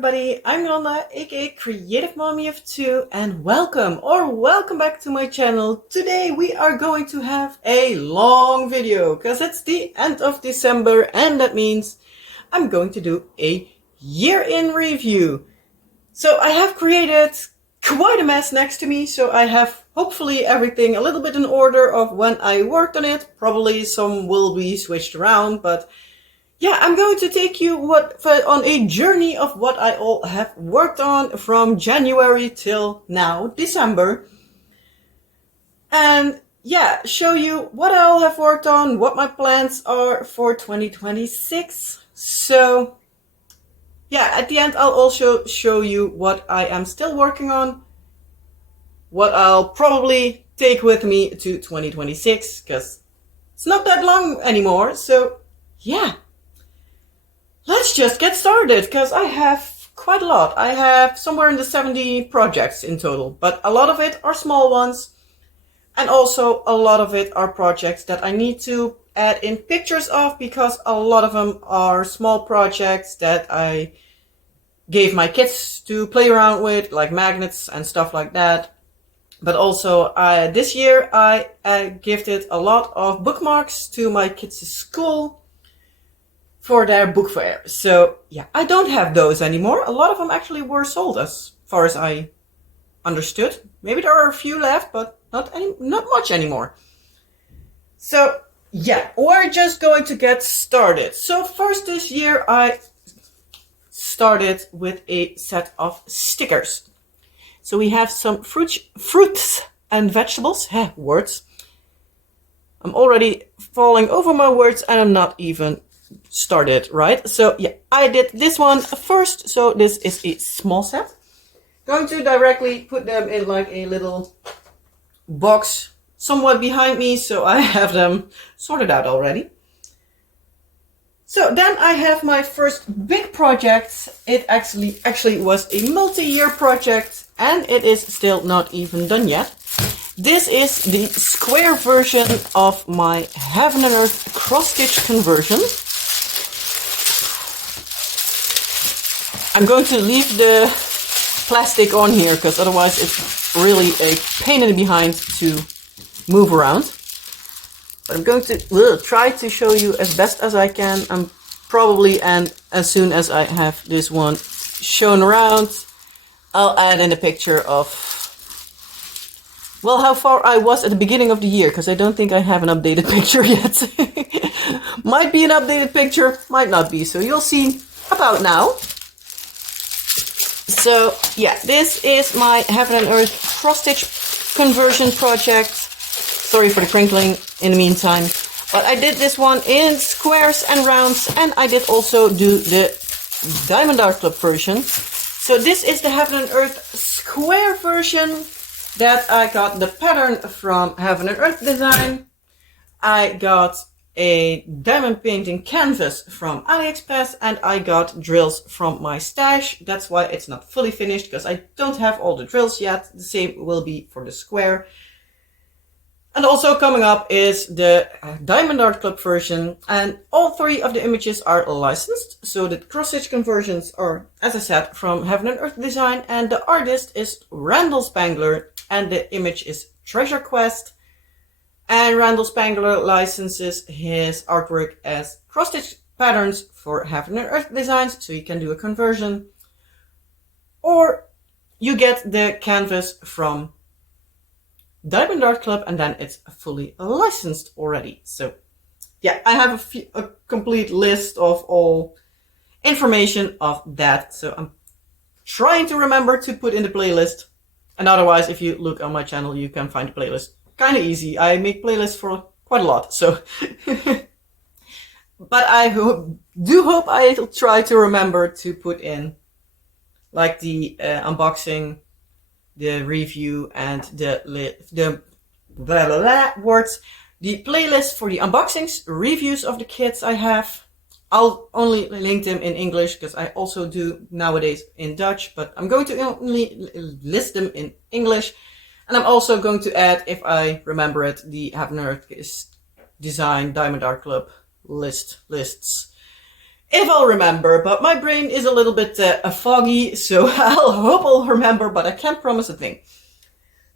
everybody, I'm Yolanda, aka Creative Mommy of Two, and welcome back to my channel. Today we are going to have a long video, because it's the end of December, and that means I'm going to do a year in review. So I have created quite a mess next to me, so I have hopefully everything a little bit in order of when I worked on it. Probably some will be switched around, but yeah, I'm going to take you on a journey of what I all have worked on from January till now, December. And yeah, show you what I all have worked on, what my plans are for 2026. So yeah, at the end I'll also show you what I am still working on, what I'll probably take with me to 2026, because it's not that long anymore. So yeah. Let's just get started, because I have quite a lot. I have somewhere in the 70 projects in total, but a lot of it are small ones. And also a lot of it are projects that I need to add in pictures of, because a lot of them are small projects that I gave my kids to play around with, like magnets and stuff like that. But also this year I gifted a lot of bookmarks to my kids' school for their book fair. So yeah, I don't have those anymore. A lot of them actually were sold, as far as I understood. Maybe there are a few left, but not much anymore. So yeah, we're just going to get started. So first this year I started with a set of stickers. So we have some fruits and vegetables. Words. I'm already falling over my words and I'm not even started, right? So yeah, I did this one first. So this is a small set. Going to directly put them in like a little box somewhat behind me, so I have them sorted out already. So then I have my first big project. It actually was a multi-year project, and it is still not even done yet. This is the square version of my Heaven and Earth cross-stitch conversion. I'm going to leave the plastic on here, because otherwise it's really a pain in the behind to move around. But I'm going to try to show you as best as I can. I'm probably, and as soon as I have this one shown around, I'll add in a picture of, well, how far I was at the beginning of the year, because I don't think I have an updated picture yet. Might be an updated picture, might not be. So you'll see about now. So yeah, this is my Heaven and Earth cross-stitch conversion project. Sorry for the crinkling in the meantime. But I did this one in squares and rounds, and I did also do the Diamond Art Club version. So this is the Heaven and Earth square version that I got the pattern from Heaven and Earth Design. I got a diamond painting canvas from AliExpress, and I got drills from my stash. That's why it's not fully finished, because I don't have all the drills yet. The same will be for the square. And also coming up is the Diamond Art Club version, and all three of the images are licensed. So the cross-stitch conversions are, as I said, from Heaven and Earth Design, and the artist is Randall Spangler, and the image is Treasure Quest. And Randall Spangler licenses his artwork as cross-stitch patterns for Heaven and Earth Designs, so you can do a conversion. Or you get the canvas from Diamond Art Club, and then it's fully licensed already. So yeah, I have a complete list of all information of that. So I'm trying to remember to put in the playlist. And otherwise, if you look on my channel, you can find the playlist. Kind of easy. I make playlists for quite a lot, so but I do hope I'll try to remember to put in like the unboxing, the review, and the blah blah blah words, the playlist for the unboxings, reviews of the kits I have. I'll only link them in English, because I also do nowadays in Dutch, but I'm going to only list them in English. And I'm also going to add, if I remember it, the Heaven and Earth Design Diamond Art Club lists if I'll remember, but my brain is a little bit foggy, so I'll hope I'll remember, but I can't promise a thing.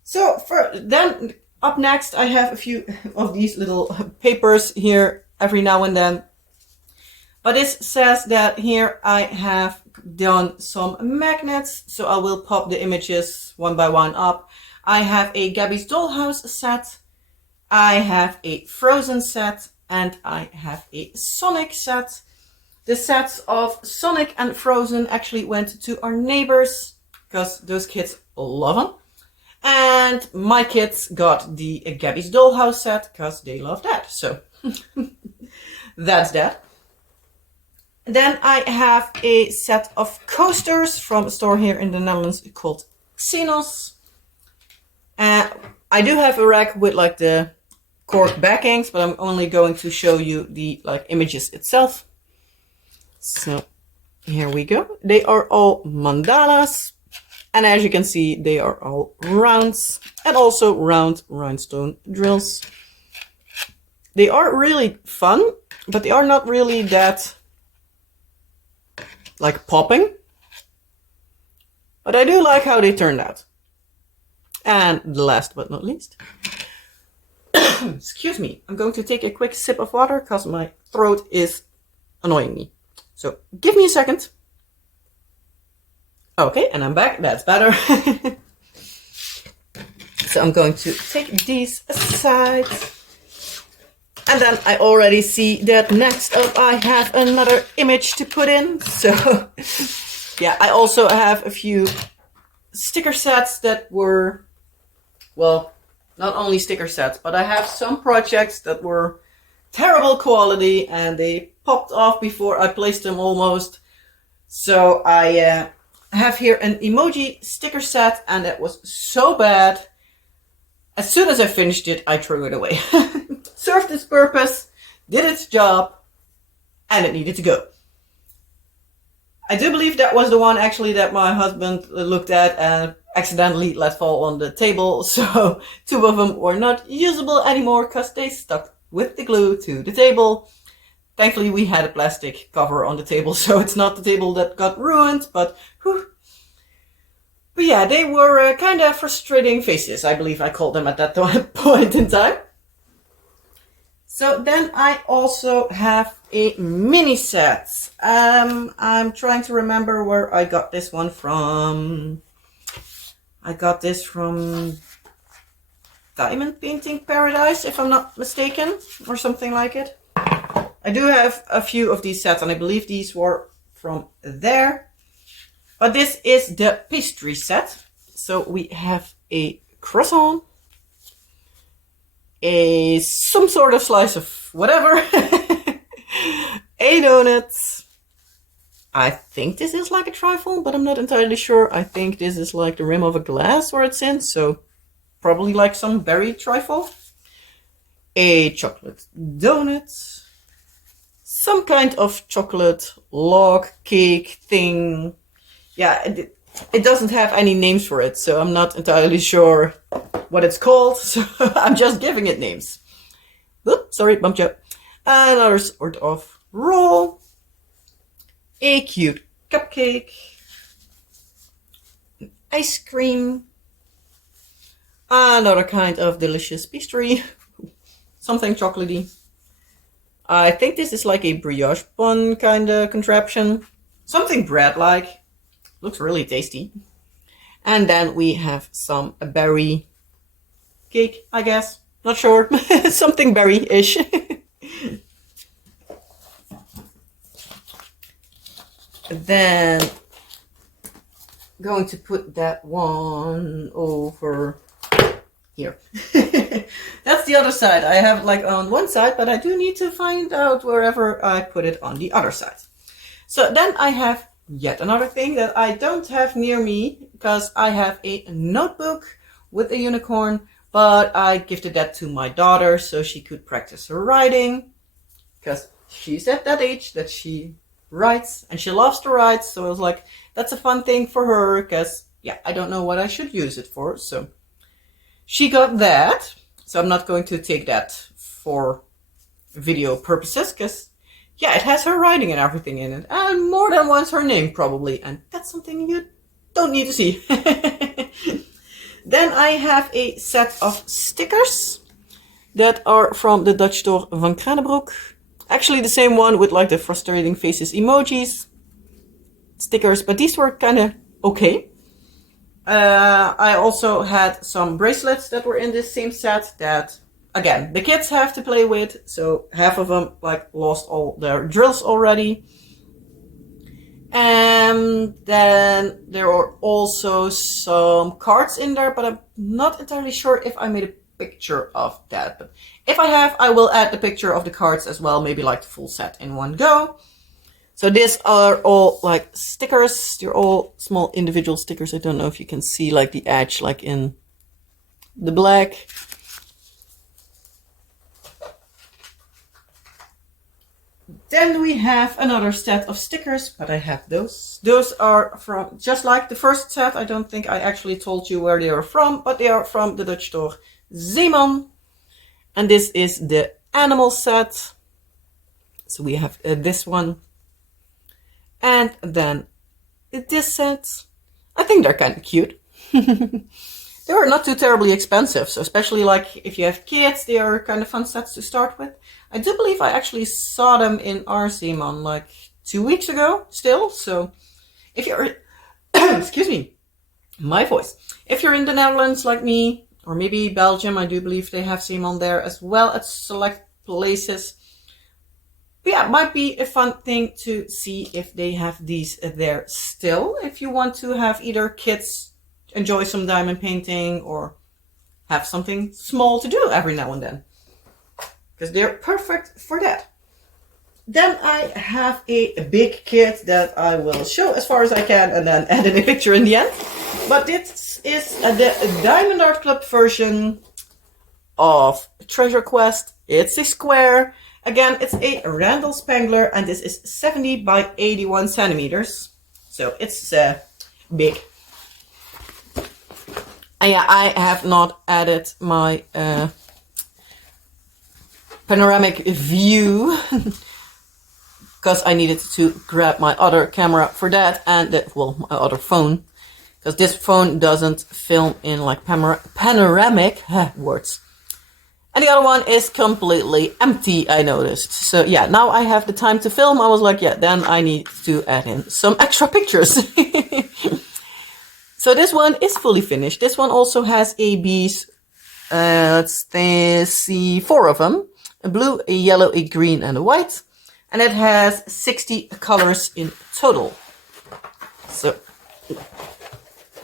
So then up next, I have a few of these little papers here every now and then. But this says that here I have done some magnets, so I will pop the images one by one up. I have a Gabby's Dollhouse set, I have a Frozen set, and I have a Sonic set. The sets of Sonic and Frozen actually went to our neighbors, because those kids love them. And my kids got the Gabby's Dollhouse set, because they love that. So, that's that. Then I have a set of coasters from a store here in the Netherlands called Xenos. I do have a rack with like the cork backings, but I'm only going to show you the like images itself. So here we go. They are all mandalas, and as you can see, they are all rounds and also round rhinestone drills. They are really fun, but they are not really that like popping. But I do like how they turned out. And last but not least, excuse me, I'm going to take a quick sip of water because my throat is annoying me. So give me a second. Okay, and I'm back. That's better. So I'm going to take these aside. And then I already see that next up I have another image to put in. So yeah, I also have a few sticker sets that were, well, not only sticker sets, but I have some projects that were terrible quality and they popped off before I placed them almost. So I have here an emoji sticker set, and it was so bad. As soon as I finished it, I threw it away. Served its purpose, did its job, and it needed to go. I do believe that was the one actually that my husband looked at and accidentally let fall on the table. So 2 of them were not usable anymore because they stuck with the glue to the table. Thankfully, we had a plastic cover on the table, so it's not the table that got ruined, but whew. But yeah, they were kind of frustrating faces, I believe I called them at that point in time. So then I also have a mini set. I'm trying to remember where I got this one from. I got this from Diamond Painting Paradise, if I'm not mistaken, or something like it. I do have a few of these sets, and I believe these were from there. But this is the pastry set. So we have a croissant, some sort of slice of whatever, a donut. I think this is like a trifle, but I'm not entirely sure. I think this is like the rim of a glass where it's in, so probably like some berry trifle. A chocolate donut. Some kind of chocolate log cake thing. Yeah, it doesn't have any names for it, so I'm not entirely sure what it's called, so I'm just giving it names. Oops, sorry, bumped you. Another sort of roll. A cute cupcake. Ice cream. Another kind of delicious pastry. Something chocolatey. I think this is like a brioche bun kind of contraption. Something bread-like. Looks really tasty. And then we have some berry cake, I guess. Not sure. Something berry-ish. Then going to put that one over here. That's the other side. I have it like on one side, but I do need to find out wherever I put it on the other side. So then I have yet another thing that I don't have near me, because I have a notebook with a unicorn, but I gifted that to my daughter so she could practice her writing, because she's at that age that she writes and she loves to write. So I was like, that's a fun thing for her, because yeah, I don't know what I should use it for. So she got that. So I'm not going to take that for video purposes, because yeah, it has her writing and everything in it. And more than once her name, probably. And that's something you don't need to see. Then I have a set of stickers that are from the Dutch store Van Kranenbroek. Actually the same one with like the frustrating faces emojis stickers, but these were kind of okay. I also had some bracelets that were in this same set that, again, the kids have to play with, so half of them like lost all their drills already. And then there are also some cards in there, but I'm not entirely sure if I made a picture of that. But if I have, I will add the picture of the cards as well, maybe like the full set in one go. So these are all like stickers. They're all small individual stickers. I don't know if you can see like the edge like in the black. Then we have another set of stickers, but I have those. Those are from, just like the first set, I don't think I actually told you where they are from, but they are from the Dutch store Zeeman. And this is the animal set. So we have this one. And then this set. I think they're kind of cute. They are not too terribly expensive, so especially like if you have kids, they are kind of fun sets to start with. I do believe I actually saw them in our Zeeman like 2 weeks ago still, so if you're, excuse me, my voice. If you're in the Netherlands like me, or maybe Belgium, I do believe they have Zeeman there as well at select places. But yeah, it might be a fun thing to see if they have these there still, if you want to have either kids enjoy some diamond painting or have something small to do every now and then, because they're perfect for that. Then I have a big kit that I will show as far as I can and then add in a picture in the end. But this is the Diamond Art Club version of Treasure Quest. It's a square. Again, it's a Randall Spangler, and this is 70 by 81 centimeters. So it's big. And yeah, I have not added my panoramic view because I needed to grab my other camera for that, and my other phone, because this phone doesn't film in like panoramic words. And the other one is completely empty, I noticed. So yeah, now I have the time to film. I was like, yeah, then I need to add in some extra pictures. So this one is fully finished. This one also has ABs. Let's see, 4 of them. A blue, a yellow, a green, and a white. And it has 60 colors in total. So,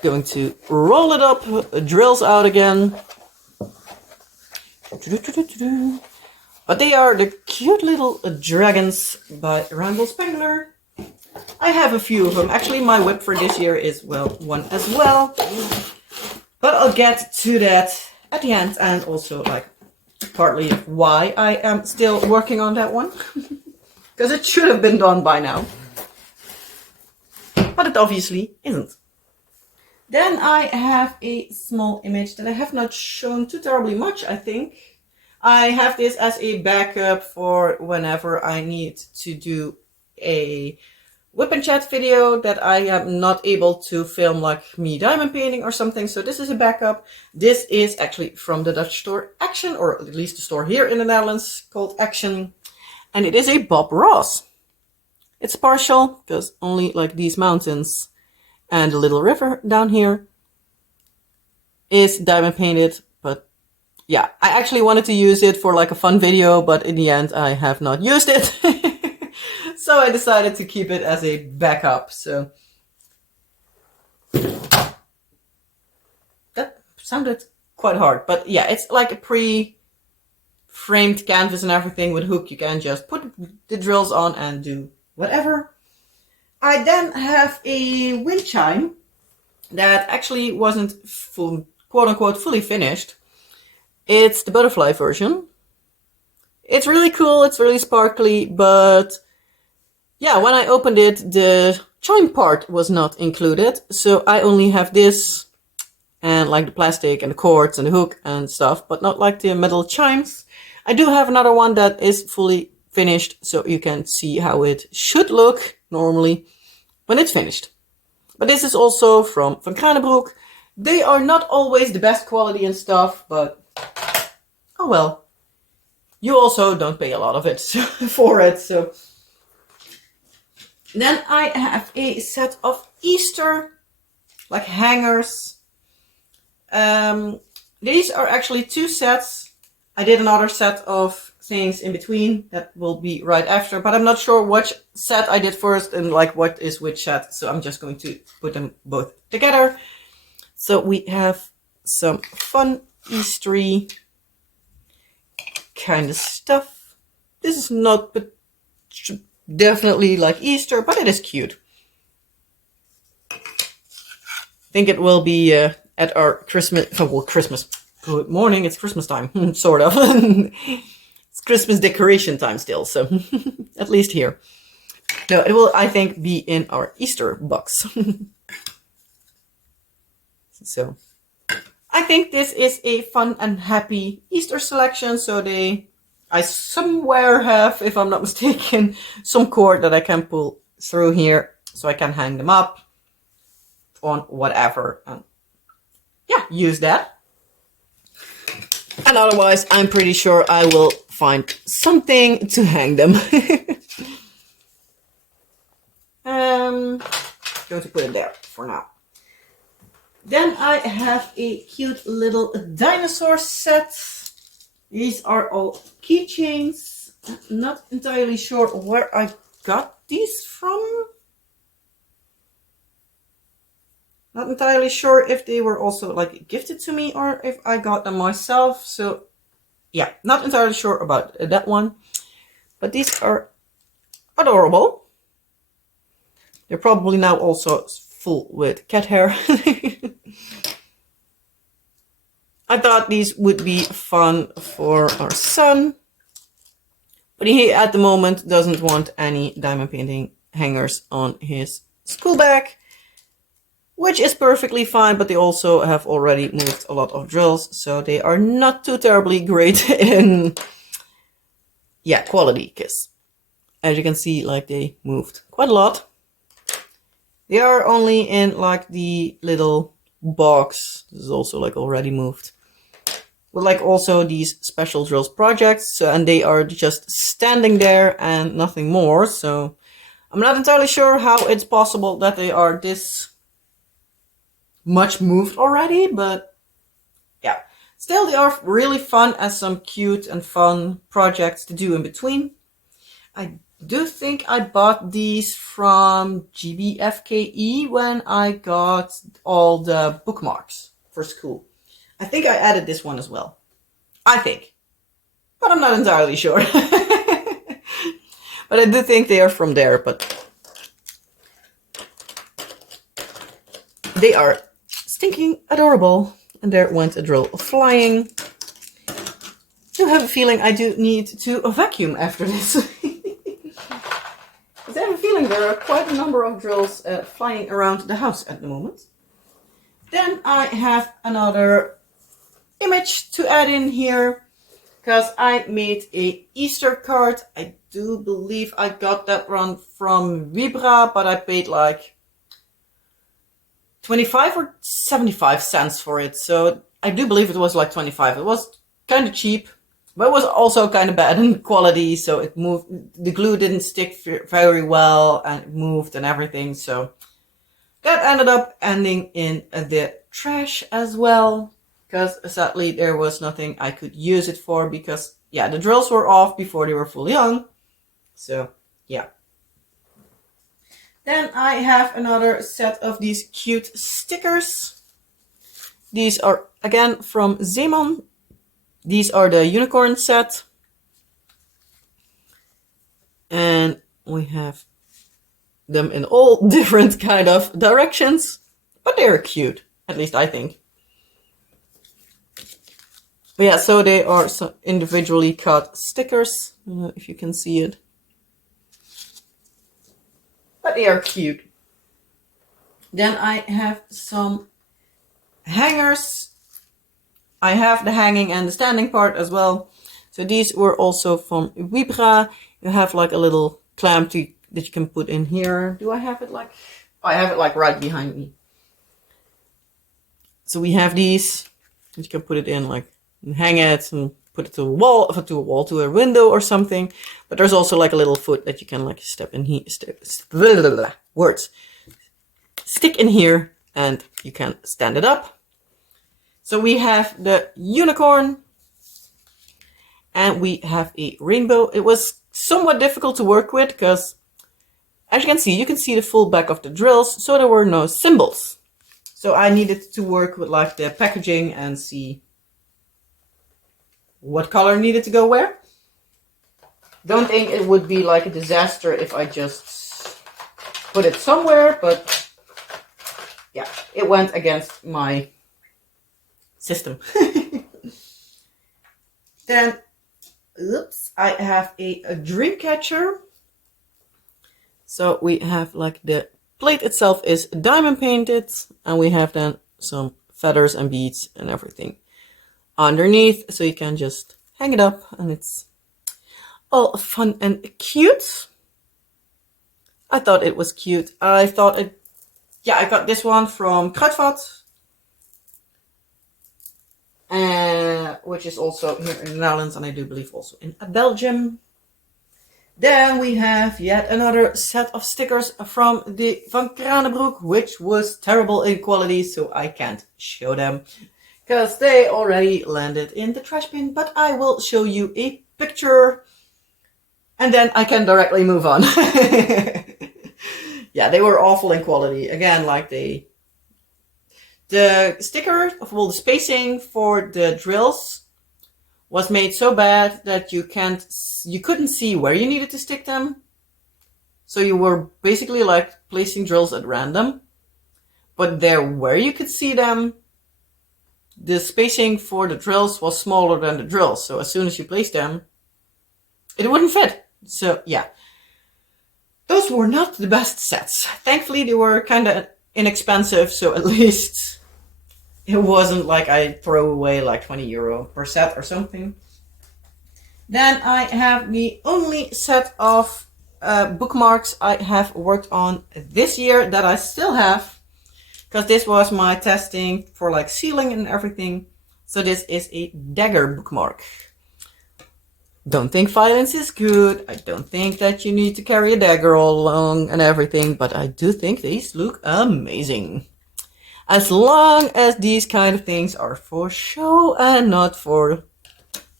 going to roll it up, drills out again. But they are the cute little dragons by Randall Spangler. I have a few of them. Actually, my whip for this year is, well, one as well. But I'll get to that at the end, and also, like, partly why I am still working on that one. Because it should have been done by now. But it obviously isn't. Then I have a small image that I have not shown too terribly much, I think. I have this as a backup for whenever I need to do a whip and chat video that I am not able to film like me diamond painting or something. So this is a backup. This is actually from the Dutch store Action, or at least the store here in the Netherlands called Action. And it is a Bob Ross. It's partial because only like these mountains and a little river down here is diamond painted. But yeah, I actually wanted to use it for like a fun video, but in the end I have not used it. So I decided to keep it as a backup. So that sounded quite hard, but yeah, it's like a pre-framed canvas and everything with hook. You can just put the drills on and do whatever. I then have a wind chime that actually wasn't full, quote unquote, fully finished. It's the butterfly version. It's really cool. It's really sparkly, but yeah, when I opened it, the chime part was not included. So I only have this and like the plastic and the cords and the hook and stuff, but not like the metal chimes. I do have another one that is fully finished, so you can see how it should look normally when it's finished. But this is also from Van Kranenbroek. They are not always the best quality and stuff, but oh well. You also don't pay a lot of it for it, so. Then I have a set of Easter, like hangers. These are actually 2 sets. I did another set of things in between that will be right after, but I'm not sure which set I did first and like what is which set, so I'm just going to put them both together. So we have some fun Eastery kind of stuff. This is not definitely like Easter, but it is cute. I think it will be at our Christmas, well, Christmas. Good morning, it's Christmas time, sort of. It's Christmas decoration time still, so at least here. No, it will, I think, be in our Easter box. So, I think this is a fun and happy Easter selection, so I somewhere have, if I'm not mistaken, some cord that I can pull through here, so I can hang them up on whatever. Yeah, use that. And otherwise, I'm pretty sure I will find something to hang them. Going to put it there for now. Then I have a cute little dinosaur set. These are all keychains. Not entirely sure where I got these from. Not entirely sure if they were also like gifted to me or if I got them myself. So yeah, not entirely sure about that one. But these are adorable. They're probably now also full with cat hair. I thought these would be fun for our son. But he at the moment doesn't want any diamond painting hangers on his school bag. Which is perfectly fine, but they also have already moved a lot of drills, so they are not too terribly great in, yeah, quality, because as you can see, like, they moved quite a lot. They are only in, like, the little box. This is also, like, already moved. But, like, also these special drills projects, so, and they are just standing there and nothing more, so I'm not entirely sure how it's possible that they are this much moved already, but yeah, still they are really fun as some cute and fun projects to do in between. I do think I bought these from GBFKE when I got all the bookmarks for school. I think I added this one as well. I think, but I'm not entirely sure. But I do think they are from there, but they are stinking adorable. And there went a drill flying. I do have a feeling I do need to vacuum after this. I have a feeling there are quite a number of drills flying around the house at the moment. Then I have another image to add in here, because I made a Easter card. I do believe I got that one from Vibra, but I paid like 25 or 75 cents for it. So I do believe it was like 25. It was kind of cheap, but it was also kind of bad in quality. So it moved, the glue didn't stick very well and it moved and everything. So that ended up ending in the trash as well, because sadly there was nothing I could use it for, because yeah, the drills were off before they were fully on. So yeah. Then I have another set of these cute stickers. These are again from Zeeman. These are the unicorn set. And we have them in all different kind of directions, but they're cute, at least I think. But yeah, so they are some individually cut stickers. I don't know if you can see it. But they are cute. Then I have some hangers. I have the hanging and the standing part as well. So these were also from Vibra. You have like a little clamp that you can put in here. Do I have it like? I have it like right behind me. So we have these. You can put it in like and hang it and put it to a wall, to a window or something. But there's also like a little foot that you can like step in here. Words. Stick in here and you can stand it up. So we have the unicorn and we have a rainbow. It was somewhat difficult to work with because as you can see the full back of the drills, so there were no symbols. So I needed to work with like the packaging and see what color needed to go where. Don't think it would be like a disaster if I just put it somewhere, but yeah, it went against my system. Then, oops, I have a dream catcher. So we have like the plate itself is diamond painted, and we have then some feathers and beads and everything underneath, so you can just hang it up and it's all fun and cute. I thought it was cute. I got this one from Kruidvat. Which is also here in the Netherlands, and I do believe also in Belgium. Then we have yet another set of stickers from the Van Kranenbroek, which was terrible in quality, so I can't show them because they already landed in the trash bin. But I will show you a picture and then I can directly move on. Yeah, they were awful in quality. Again, like the sticker, well, the spacing for the drills was made so bad that you couldn't see where you needed to stick them. So you were basically like placing drills at random. But there where you could see them, the spacing for the drills was smaller than the drills. So as soon as you placed them, it wouldn't fit. So yeah, those were not the best sets. Thankfully, they were kind of inexpensive, so at least it wasn't like I throw away like €20 per set or something. Then I have the only set of bookmarks I have worked on this year that I still have, because this was my testing for like sealing and everything. So this is a dagger bookmark. Don't think violence is good. I don't think that you need to carry a dagger all along and everything, but I do think these look amazing. As long as these kind of things are for show and not for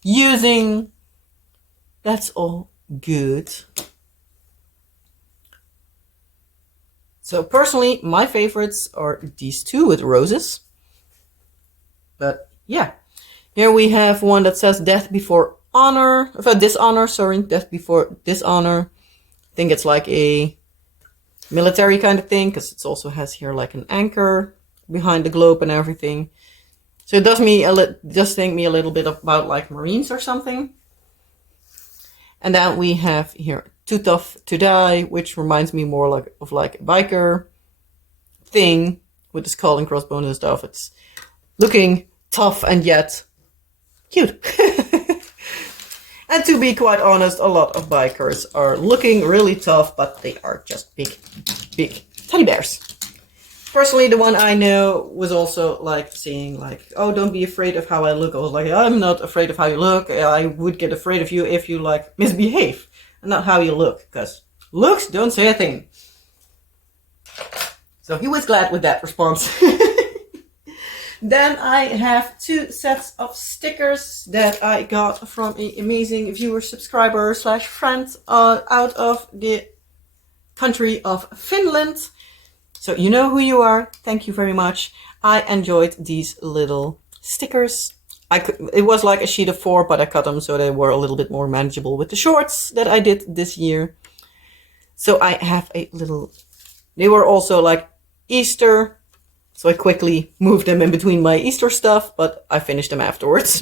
using, that's all good. So personally, my favorites are these two with roses. But yeah, here we have one that says death before honor, dishonor, sorry, death before dishonor. I think it's like a military kind of thing, because it also has here like an anchor behind the globe and everything. So it does just think me a little bit about like Marines or something. And then we have here Too Tough to Die, which reminds me more like of like a biker thing with the skull and crossbones and stuff. It's looking tough and yet cute. And to be quite honest, a lot of bikers are looking really tough, but they are just big teddy bears. Personally, the one I know was also like saying like, oh, don't be afraid of how I look. I was like, I'm not afraid of how you look. I would get afraid of you if you like misbehave and not how you look, because looks don't say a thing. So he was glad with that response. Then I have two sets of stickers that I got from an amazing viewer, subscriber / friend out of the country of Finland. So you know who you are. Thank you very much. I enjoyed these little stickers. It was like a sheet of 4, but I cut them so they were a little bit more manageable with the shorts that I did this year. So I have a little, they were also like Easter. So I quickly moved them in between my Easter stuff, but I finished them afterwards.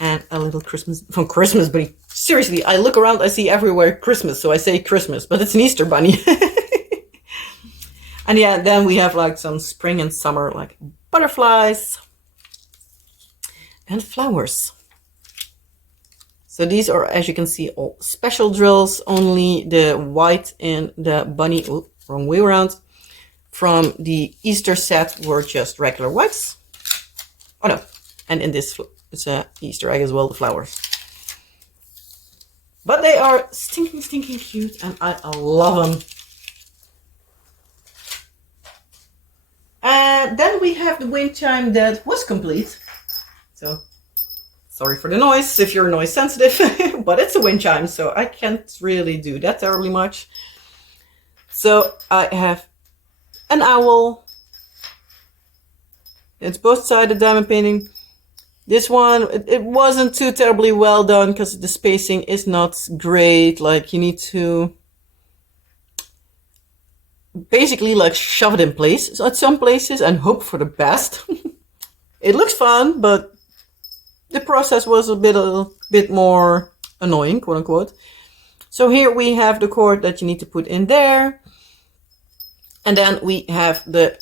And a little Christmas, from Christmas bunny. Seriously, I look around, I see everywhere Christmas, so I say Christmas, but it's an Easter bunny. And yeah, then we have like some spring and summer, like butterflies and flowers. So these are, as you can see, all special drills. Only the white and the bunny, oh, wrong way around, from the Easter set were just regular whites. Oh no, and in this it's a Easter egg as well, the flowers. But they are stinking cute, and I love them. And then we have the wind chime that was complete. So, sorry for the noise if you're noise sensitive, but it's a wind chime, so I can't really do that terribly much. So I have an owl. It's both-sided diamond painting. This one, it wasn't too terribly well done because the spacing is not great. Like, you need to basically like shove it in place at some places and hope for the best. It looks fun, but the process was a bit more annoying, quote unquote. So here we have the cord that you need to put in there. And then we have the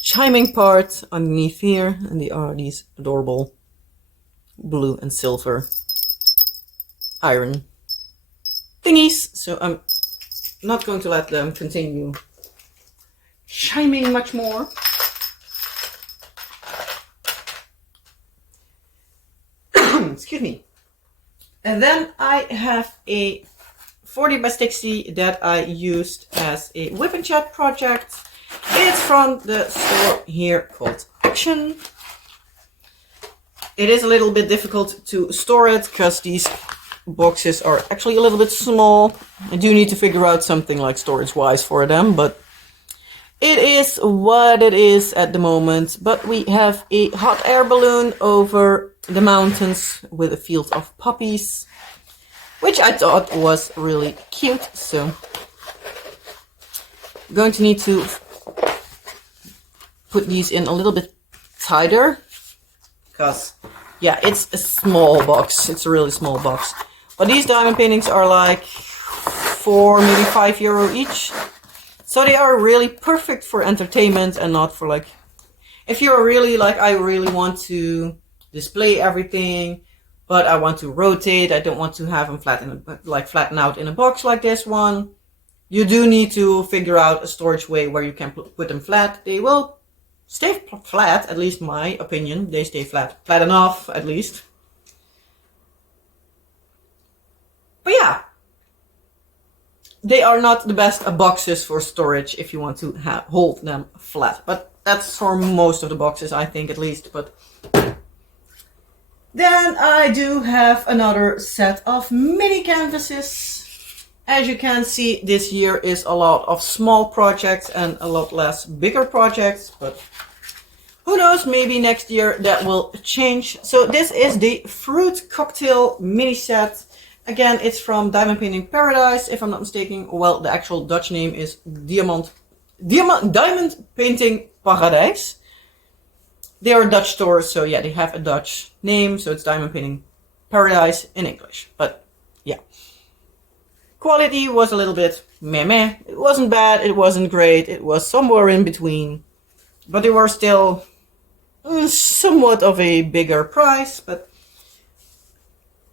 chiming part underneath here, and they are these adorable blue and silver iron thingies. So I'm not going to let them continue chiming much more. Excuse me. And then I have a 40 by 60 that I used as a whip and chat project. It's from the store here called Action. It is a little bit difficult to store it because these boxes are actually a little bit small. I do need to figure out something like storage wise for them, but it is what it is at the moment. But we have a hot air balloon over the mountains with a field of poppies, which I thought was really cute. So I'm going to need to put these in a little bit tighter because, yeah, it's a small box. It's a really small box. But these diamond paintings are like 4, maybe 5 euro each. So they are really perfect for entertainment and not for like, if you're really like, I really want to display everything, but I want to rotate. I don't want to have them flatten out in a box like this one. You do need to figure out a storage way where you can put them flat. They will stay flat, at least my opinion. They stay flat enough at least. But yeah, they are not the best boxes for storage if you want to hold them flat. But that's for most of the boxes, I think, at least. But then I do have another set of mini canvases. As you can see, this year is a lot of small projects and a lot less bigger projects. But who knows, maybe next year that will change. So this is the Fruit Cocktail mini set. Again, it's from Diamond Painting Paradise, if I'm not mistaken. Well, the actual Dutch name is Diamond Painting Paradijs. They are a Dutch store, so yeah, they have a Dutch name, so it's Diamond Painting Paradise in English. But yeah, quality was a little bit meh. It wasn't bad, it wasn't great, it was somewhere in between. But they were still somewhat of a bigger price, but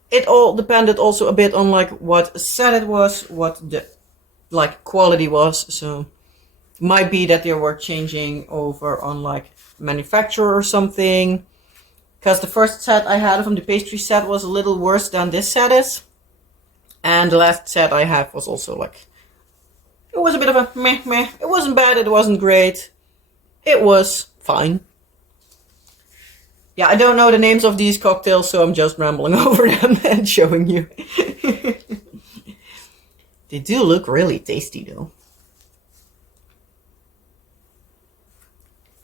it all depended also a bit on like what set it was, what the like quality was. So might be that they were changing over on like manufacturer or something. Because the first set I had from the pastry set was a little worse than this set is. And the last set I have was also like, it was a bit of a meh. It wasn't bad, it wasn't great. It was fine. Yeah, I don't know the names of these cocktails, so I'm just rambling over them and showing you. They do look really tasty though.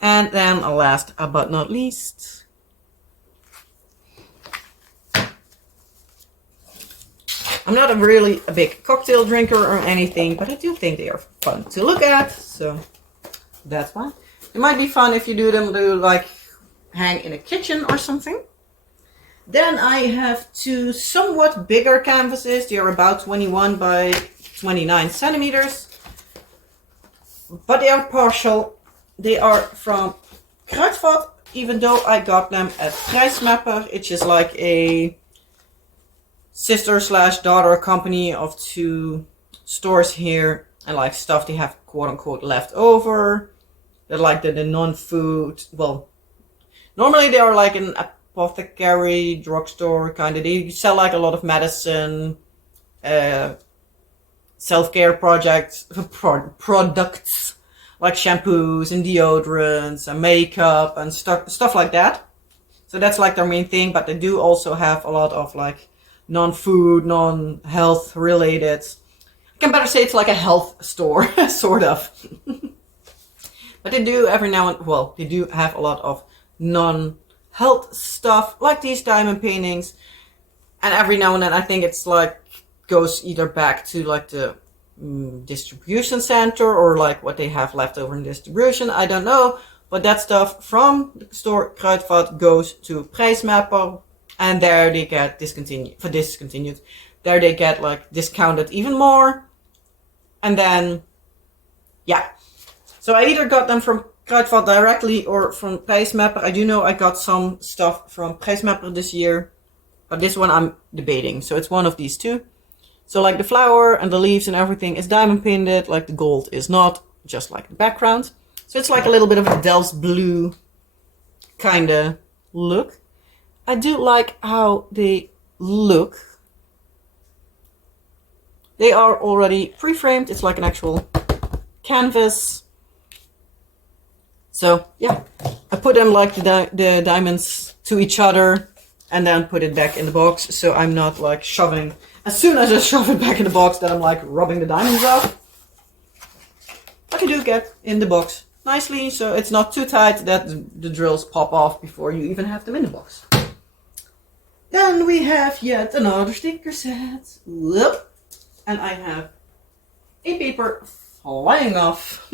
And then last but not least, I'm not really a big cocktail drinker or anything, but I do think they are fun to look at, so that's why. It might be fun if you do them to like hang in a kitchen or something. Then I have two somewhat bigger canvases. They are about 21 by 29 centimeters, but they are partial. They are from Kruidvat, even though I got them at Prijsmapper, which is like a sister slash daughter company of 2 stores here, and like stuff they have quote unquote left over. They're like the non-food, well, normally they are like an apothecary, drugstore kind of. They sell like a lot of medicine, self-care products like shampoos and deodorants and makeup and stuff like that. So that's like their main thing, but they do also have a lot of like non-food, non-health related. I can better say it's like a health store, sort of. But they do every now and, well, they do have a lot of non-health stuff, like these diamond paintings. And every now and then I think it's like, goes either back to like the distribution center or like what they have left over in distribution, I don't know. But that stuff from the store Kruidvat goes to Prijsmapper, and there they get discontinued. There they get like discounted even more. And then, yeah. So I either got them from Kruidvat directly or from Prijsmapper. I do know I got some stuff from Prijsmapper this year, but this one I'm debating. So it's one of these two. So like the flower and the leaves and everything is diamond painted, like the gold is not, just like the background. So it's like a little bit of a Delft's blue kind of look. I do like how they look. They are already pre-framed. It's like an actual canvas. So yeah, I put them like the diamonds to each other and then put it back in the box. So I'm not like shoving, as soon as I shove it back in the box, then I'm like rubbing the diamonds off. But you do get in the box nicely, so it's not too tight that the drills pop off before you even have them in the box. Then we have yet another sticker set. Whoop. And I have a paper flying off.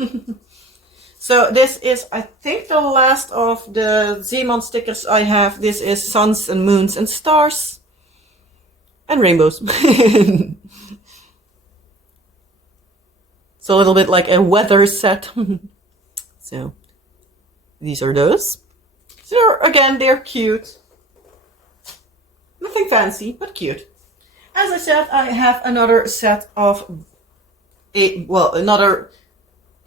So this is, I think, the last of the Zeeman stickers I have. This is suns and moons and stars. And rainbows. It's a little bit like a weather set. So these are those. So again, they're cute. Nothing fancy, but cute. As I said, I have another set of another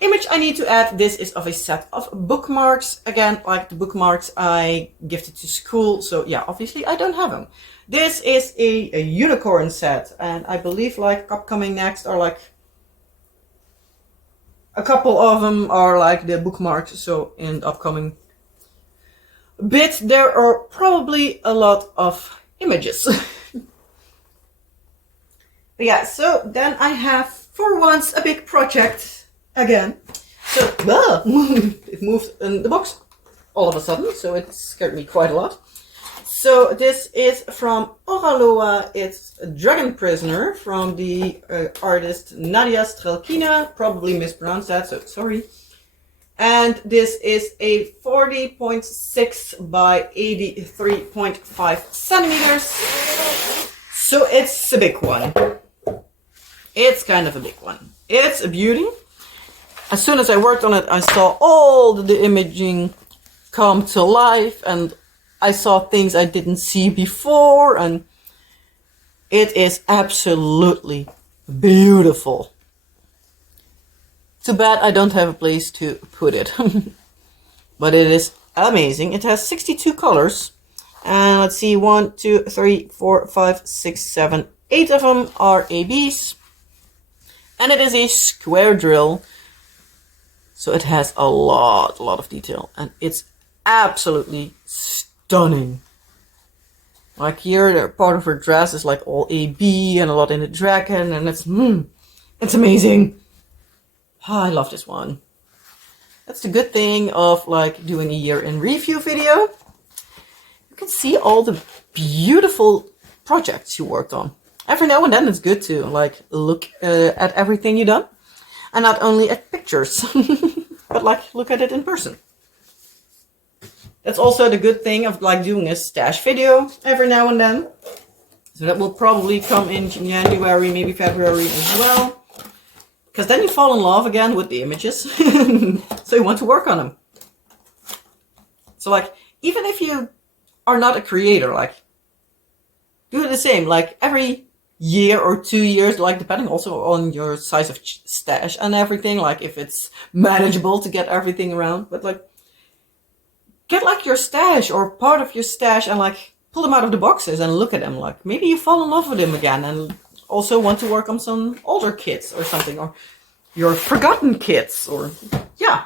image I need to add. This is of a set of bookmarks. Again, like the bookmarks I gifted to school. So yeah, obviously I don't have them. This is a unicorn set, and I believe like upcoming next are like a couple of them are like the bookmarks. So in the upcoming bit there are probably a lot of images. But yeah, so then I have for once a big project again. So it moved in the box all of a sudden, so it scared me quite a lot. So this is from Oraloa. It's a Dragon Prisoner from the artist Nadia Strelkina. Probably mispronounced that, so sorry. And this is a 40.6 by 83.5 centimeters. So it's a big one. It's kind of a big one. It's a beauty. As soon as I worked on it, I saw all the imaging come to life, and I saw things I didn't see before, and it is absolutely beautiful. Too bad I don't have a place to put it. But it is amazing. It has 62 colors. And let's see, 1, 2, 3, 4, 5, 6, 7, 8 of them are ABs. And it is a square drill. So it has a lot of detail. And it's absolutely stunning. Like here, the part of her dress is like all AB and a lot in the dragon. And it's amazing. Oh, I love this one. That's the good thing of like doing a year in review video. You can see all the beautiful projects you worked on. Every now and then it's good to like look at everything you've done. And not only at pictures, but like look at it in person. That's also the good thing of like doing a stash video every now and then. So that will probably come in January, maybe February as well. Because then you fall in love again with the images. So you want to work on them. So like, even if you are not a creator, like, do the same, like every year or 2 years, like depending also on your size of stash and everything, like if it's manageable to get everything around, but like get like your stash or part of your stash and like pull them out of the boxes and look at them, like maybe you fall in love with them again and also want to work on some older kits or something, or your forgotten kits, or yeah.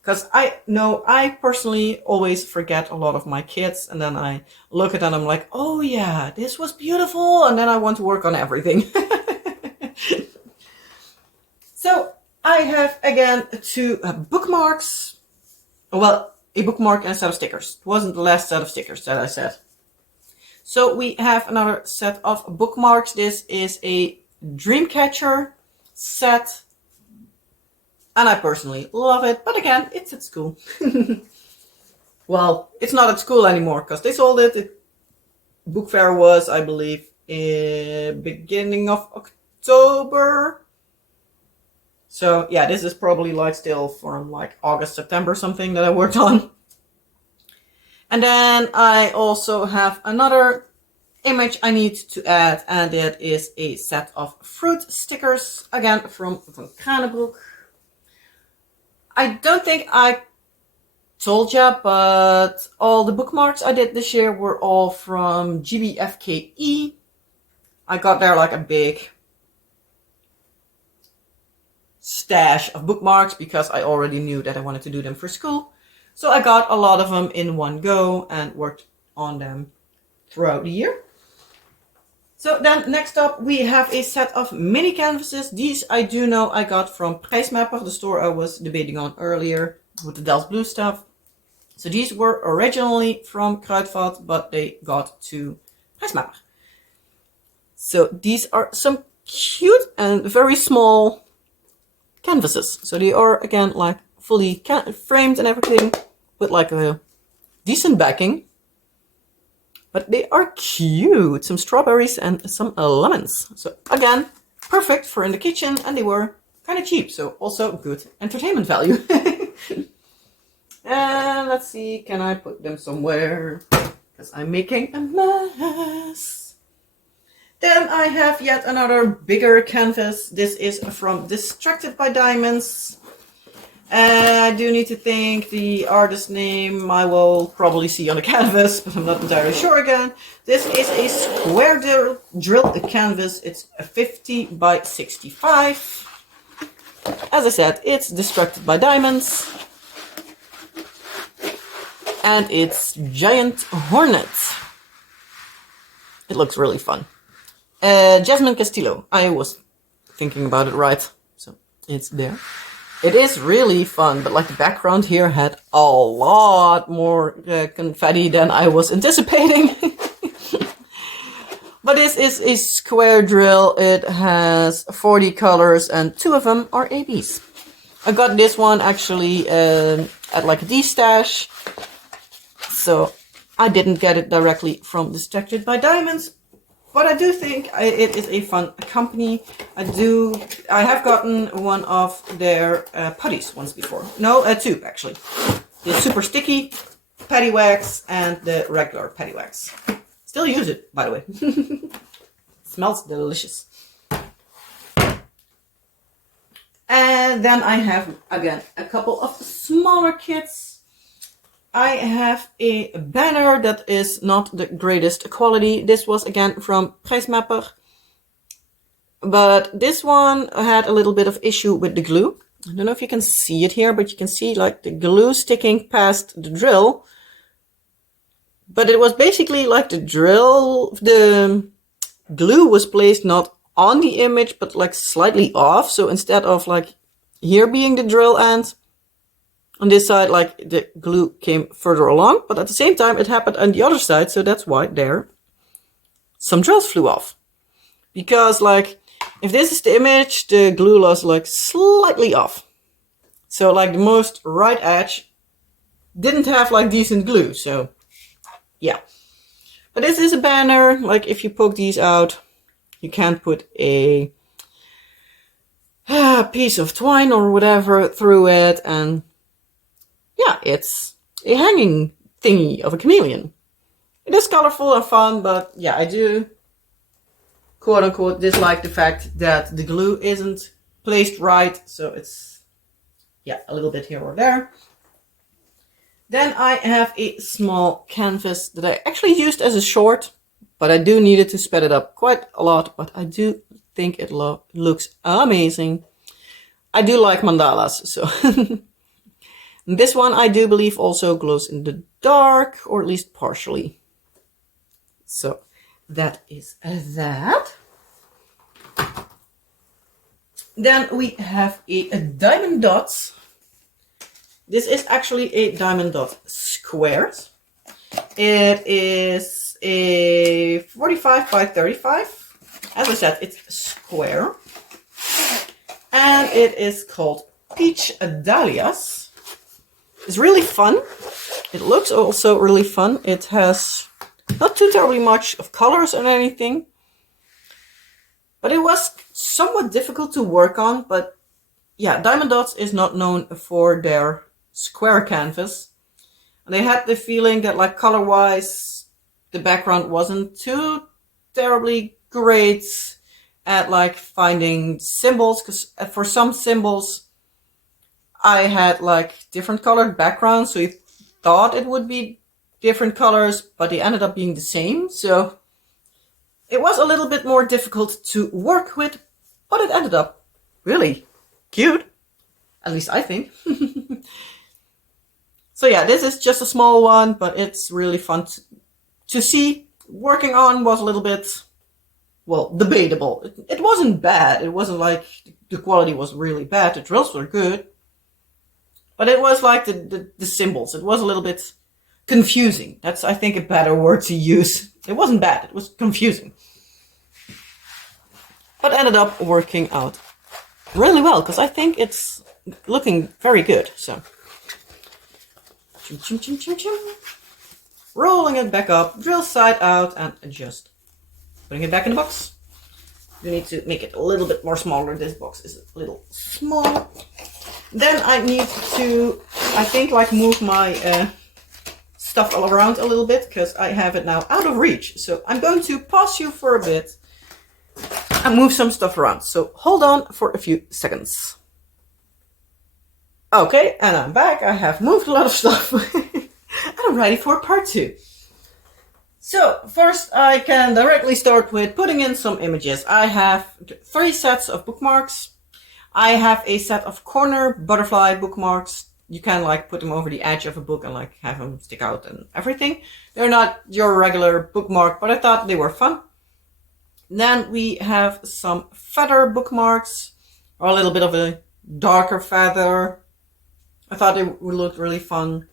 Because I know I personally always forget a lot of my kits, and then I look at them and I'm like, oh yeah, this was beautiful, and then I want to work on everything. So I have again 2 bookmarks. Well, a bookmark and a set of stickers. It wasn't the last set of stickers that I said. So we have another set of bookmarks. This is a Dreamcatcher set. And I personally love it, but again, it's at school. Well, it's not at school anymore because they sold it. Book fair was, I believe, beginning of October. So yeah, this is probably like still from like August, September, something that I worked on. And then I also have another image I need to add, and it is a set of fruit stickers, again from Van Kranenbroek. I don't think I told ya, but all the bookmarks I did this year were all from GBFKE. I got there like a big stash of bookmarks because I already knew that I wanted to do them for school. So I got a lot of them in one go and worked on them throughout the year. So then next up we have a set of mini canvases. These I do know I got from Prijsmapper, the store I was debating on earlier with the Delft Blue stuff. So these were originally from Kruidvat, but they got to Prijsmapper. So these are some cute and very small canvases. So they are again like fully framed and everything with like a decent backing. But they are cute. Some strawberries and some lemons. So again, perfect for in the kitchen, and they were kind of cheap. So also good entertainment value. And let's see, can I put them somewhere? Because I'm making a mess. Then I have yet another bigger canvas. This is from Distracted by Diamonds. I do need to think the artist name I will probably see on the canvas, but I'm not entirely sure again. This is a square drill canvas. It's a 50 by 65. As I said, it's Distracted by Diamonds. And it's Giant Hornet. It looks really fun. Jasmine Castillo. I was thinking about it right, so it's there. It is really fun, but like the background here had a lot more confetti than I was anticipating. But this is a square drill. It has 40 colors and 2 of them are ABs. I got this one actually at like a D-stash. So I didn't get it directly from Distracted by Diamonds. But I do think it is a fun company. I have gotten one of their putties once before. No, 2 actually. The super sticky Putty Wax and the regular Putty Wax. Still use it, by the way. Smells delicious. And then I have, again, a couple of smaller kits. I have a banner that is not the greatest quality. This was again from Prijsmapper. But this one had a little bit of issue with the glue. I don't know if you can see it here, but you can see like the glue sticking past the drill. But it was basically like the glue was placed not on the image, but like slightly off. So instead of like here being the drill end, on this side, like the glue came further along, but at the same time it happened on the other side, so that's why there some drills flew off. Because like, if this is the image, the glue was like slightly off. So like the most right edge didn't have like decent glue, so yeah. But this is a banner, like if you poke these out, you can't put a piece of twine or whatever through it, and yeah, it's a hanging thingy of a chameleon. It is colorful and fun, but yeah, I do quote unquote dislike the fact that the glue isn't placed right. So it's, yeah, a little bit here or there. Then I have a small canvas that I actually used as a short, but I do need it to sped it up quite a lot, but I do think it looks amazing. I do like mandalas, so. This one I do believe also glows in the dark, or at least partially. So that is that. Then we have a diamond dots. This is actually a diamond dot square. It is a 45 by 35. As I said, it's square. And it is called Peach Dahlias. It's really fun. It looks also really fun. It has not too terribly much of colors or anything. But it was somewhat difficult to work on. But yeah, Diamond Dots is not known for their square canvas. And they had the feeling that, like, color-wise, the background wasn't too terribly great at, like, finding symbols. Because for some symbols, I had, like, different colored backgrounds. So you thought it would be different colors, but they ended up being the same. So it was a little bit more difficult to work with, but it ended up really cute. At least I think. So yeah, this is just a small one, but it's really fun to see. Working on was a little bit, well, debatable. It wasn't bad. It wasn't like the quality was really bad. The drills were good. But it was like the symbols. It was a little bit confusing. That's, I think, a better word to use. It wasn't bad. It was confusing. But ended up working out really well, because I think it's looking very good. So, chim, chim, chim, chim, chim. Rolling it back up, drill side out, and just putting it back in the box. You need to make it a little bit more smaller. This box is a little small. Then I need to, I think, like, move my stuff all around a little bit, because I have it now out of reach. So I'm going to pause you for a bit and move some stuff around. So hold on for a few seconds. Okay, and I'm back. I have moved a lot of stuff. And I'm ready for part 2. So first I can directly start with putting in some images. I have 3 sets of bookmarks. I have a set of corner butterfly bookmarks. You can, like, put them over the edge of a book and, like, have them stick out and everything. They're not your regular bookmark, but I thought they were fun. Then we have some feather bookmarks, or a little bit of a darker feather. I thought they would look really fun.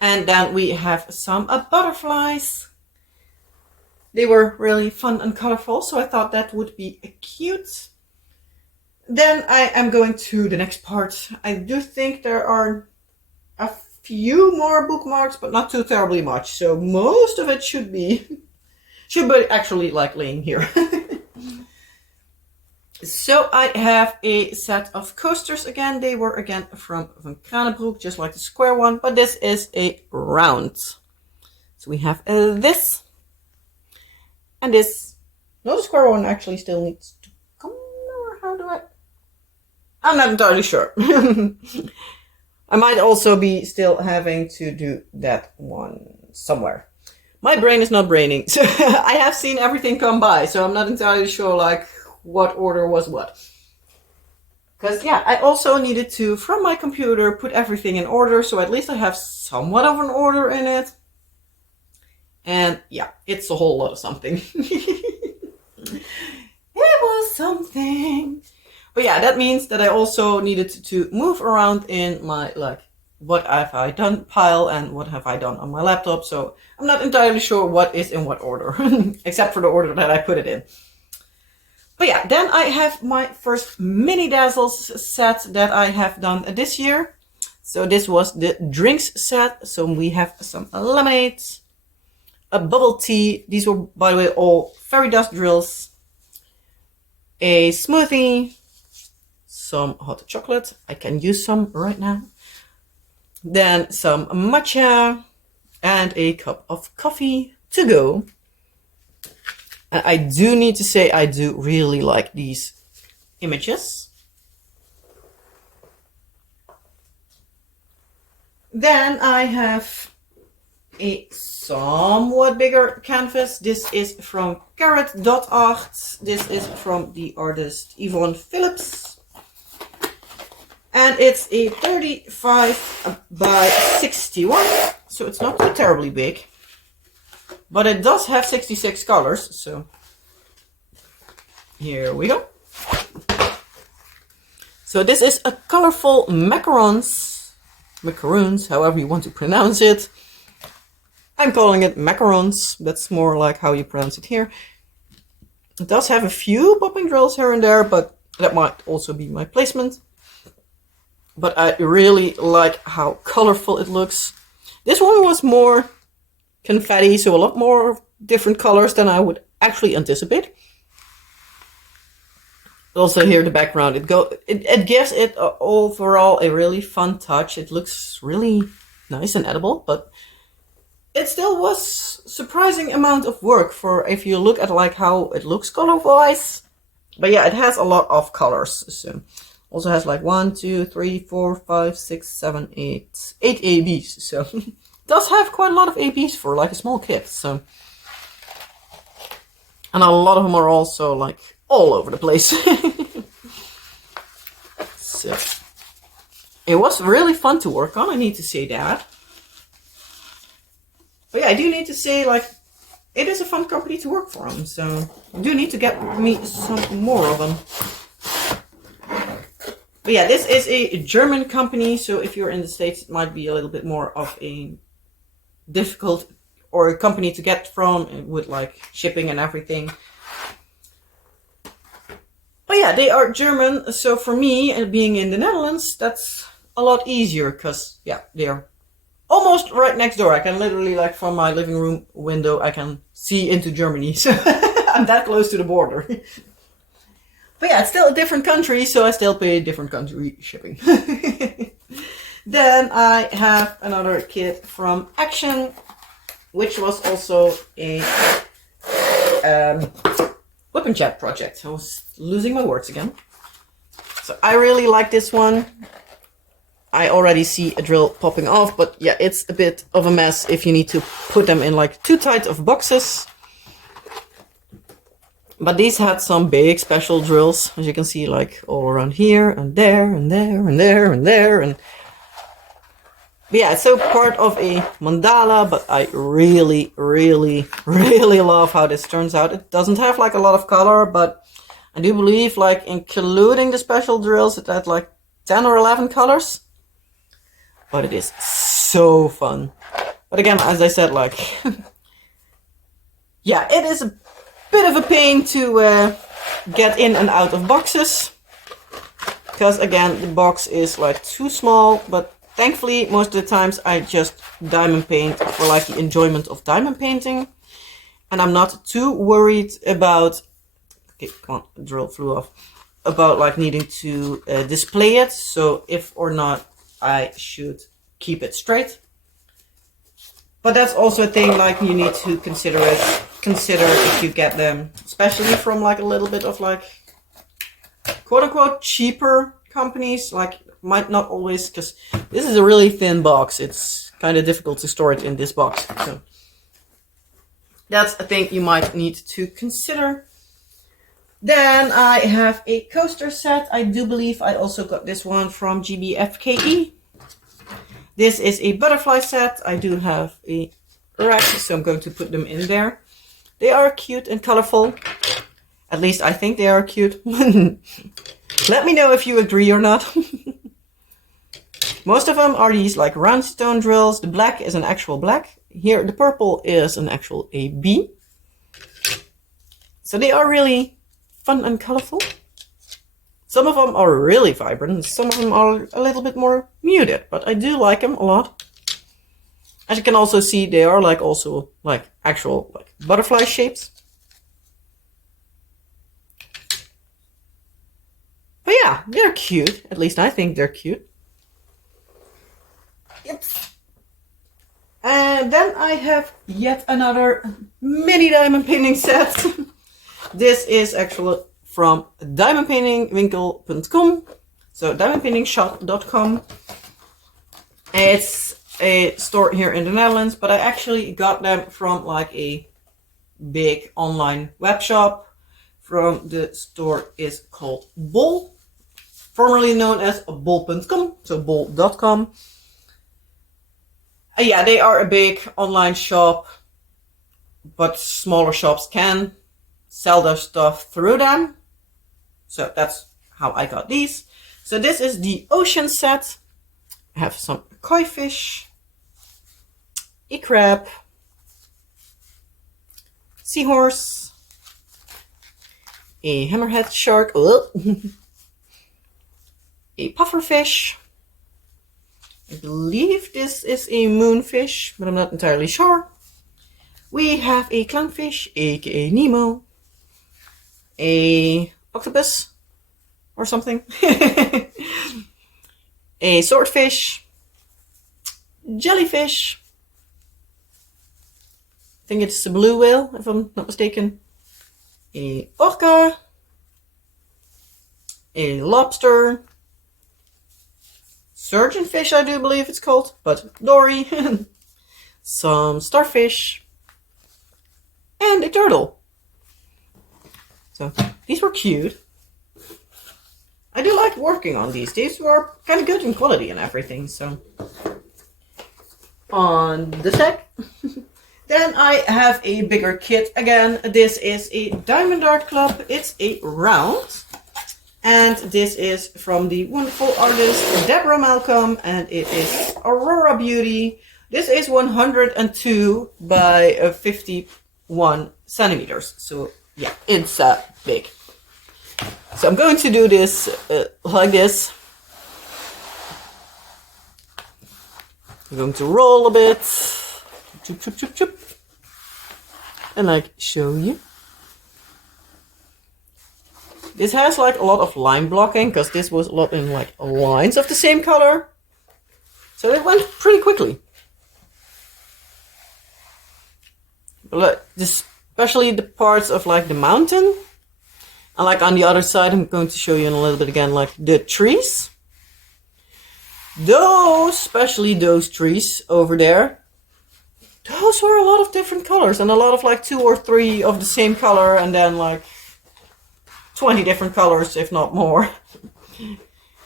And then we have some butterflies. They were really fun and colorful, so I thought that would be cute. Then I am going to the next part. I do think there are a few more bookmarks, but not too terribly much. So most of it should be actually, like, laying here. So I have a set of coasters again. They were again from Van Kranenbroek, just like the square one, but this is a round. So we have this and this. No, the square one actually still needs to come. Or how do I? I'm not entirely sure. I might also be still having to do that one somewhere. My brain is not braining, so I have seen everything come by, so I'm not entirely sure, like, what order was what. Because, yeah, I also needed to, from my computer, put everything in order, so at least I have somewhat of an order in it. And, yeah, it's a whole lot of something. It was something. But yeah, that means that I also needed to move around in my, like, what have I done pile and what have I done on my laptop. So I'm not entirely sure what is in what order, except for the order that I put it in. But yeah, then I have my first mini dazzles set that I have done this year. So this was the drinks set. So we have some lemonade, a bubble tea. These were, by the way, all fairy dust drills, a smoothie, some hot chocolate. I can use some right now. Then some matcha and a cup of coffee to go. And I do need to say I do really like these images. Then I have a somewhat bigger canvas. This is from Carrot Dot Art. This is from the artist Yvonne Phillips. And it's a 35 by 61, so it's not too terribly big. But it does have 66 colors, so here we go. So this is a colorful macarons, however you want to pronounce it. I'm calling it macarons. That's more like how you pronounce it here. It does have a few popping drills here and there, but that might also be my placement. But I really like how colorful it looks. This one was more confetti, so a lot more different colors than I would actually anticipate. Also here the background, it gives it overall a really fun touch. It looks really nice and edible, but it still was surprising amount of work for if you look at like how it looks color wise. But yeah, it has a lot of colors. So also has like 1, 2, 3, 4, 5, 6, 7, 8 ABs. So it does have quite a lot of ABs for like a small kit. So, and a lot of them are also like all over the place. So it was really fun to work on, I need to say that. But yeah, I do need to say, like, it is a fun company to work for them, so I do need to get me some more of them. But yeah, this is a German company, so if you're in the States, it might be a little bit more of a difficult or a company to get from with like shipping and everything. But yeah, they are German, so for me, being in the Netherlands, that's a lot easier, because yeah, they are almost right next door. I can literally, like, from my living room window, I can see into Germany, so I'm that close to the border. But yeah, it's still a different country, so I still pay different country shipping. Then I have another kit from Action, which was also a Whip and Chat project. I was losing my words again. So I really like this one. I already see a drill popping off, but yeah, it's a bit of a mess if you need to put them in like too tight of boxes. But these had some big special drills, as you can see, like all around here and there and there and there and there. And but yeah, it's so part of a mandala, but I really, really, really love how this turns out. It doesn't have like a lot of color, but I do believe, like, including the special drills, it had like 10 or 11 colors. But it is so fun. But again, as I said, like, yeah, it is a bit of a pain to get in and out of boxes. Because again, the box is like too small, but thankfully, most of the times I just diamond paint for like the enjoyment of diamond painting. And I'm not too worried about, okay, come on, the drill flew off, about like needing to display it. So if or not I should keep it straight. But that's also a thing, like, you need to consider if you get them, especially from like a little bit of like quote unquote cheaper companies, like might not always, because this is a really thin box. It's kind of difficult to store it in this box. So that's a thing you might need to consider. Then I have a coaster set. I do believe I also got this one from GBFKE. This is a butterfly set. I do have a rack, so I'm going to put them in there. They are cute and colorful. At least I think they are cute. Let me know if you agree or not. Most of them are these like round stone drills. The black is an actual black. Here the purple is an actual AB. So they are really fun and colorful. Some of them are really vibrant, some of them are a little bit more muted, but I do like them a lot. As you can also see, they are like also like actual like butterfly shapes. But yeah, they're cute. At least I think they're cute. Yep. And then I have yet another mini diamond painting set. This is actually from diamondpaintingwinkel.com. So diamondpaintingshop.com. It's a store here in the Netherlands, but I actually got them from like a big online web shop. From the store is called Bol, formerly known as bol.com, so bol.com. Yeah, they are a big online shop, but smaller shops can sell their stuff through them. So that's how I got these. So this is the ocean set. I have some koi fish, a crab, seahorse, a hammerhead shark, a pufferfish. I believe this is a moonfish, but I'm not entirely sure. We have a clownfish, aka Nemo, a octopus or something, a swordfish, jellyfish, I think it's a blue whale if I'm not mistaken, a orca, a lobster, surgeonfish I do believe it's called, but dory, some starfish, and a turtle. So these were cute. I do like working on these. These were kind of good in quality and everything. So on the deck. Then I have a bigger kit again. This is a Diamond Art Club. It's a round. And this is from the wonderful artist Deborah Malcolm. And it is Aurora Beauty. This is 102 by 51 centimeters. So yeah, it's big. So I'm going to do this like this. I'm going to roll a bit. Choop, choop, choop, choop. And like show you. This has like a lot of line blocking because this was a lot in like lines of the same color. So it went pretty quickly. But especially the parts of like the mountain. And like on the other side, I'm going to show you in a little bit again, like the trees. Those, especially those trees over there, those were a lot of different colors and a lot of like 2 or 3 of the same color and then like 20 different colors, if not more.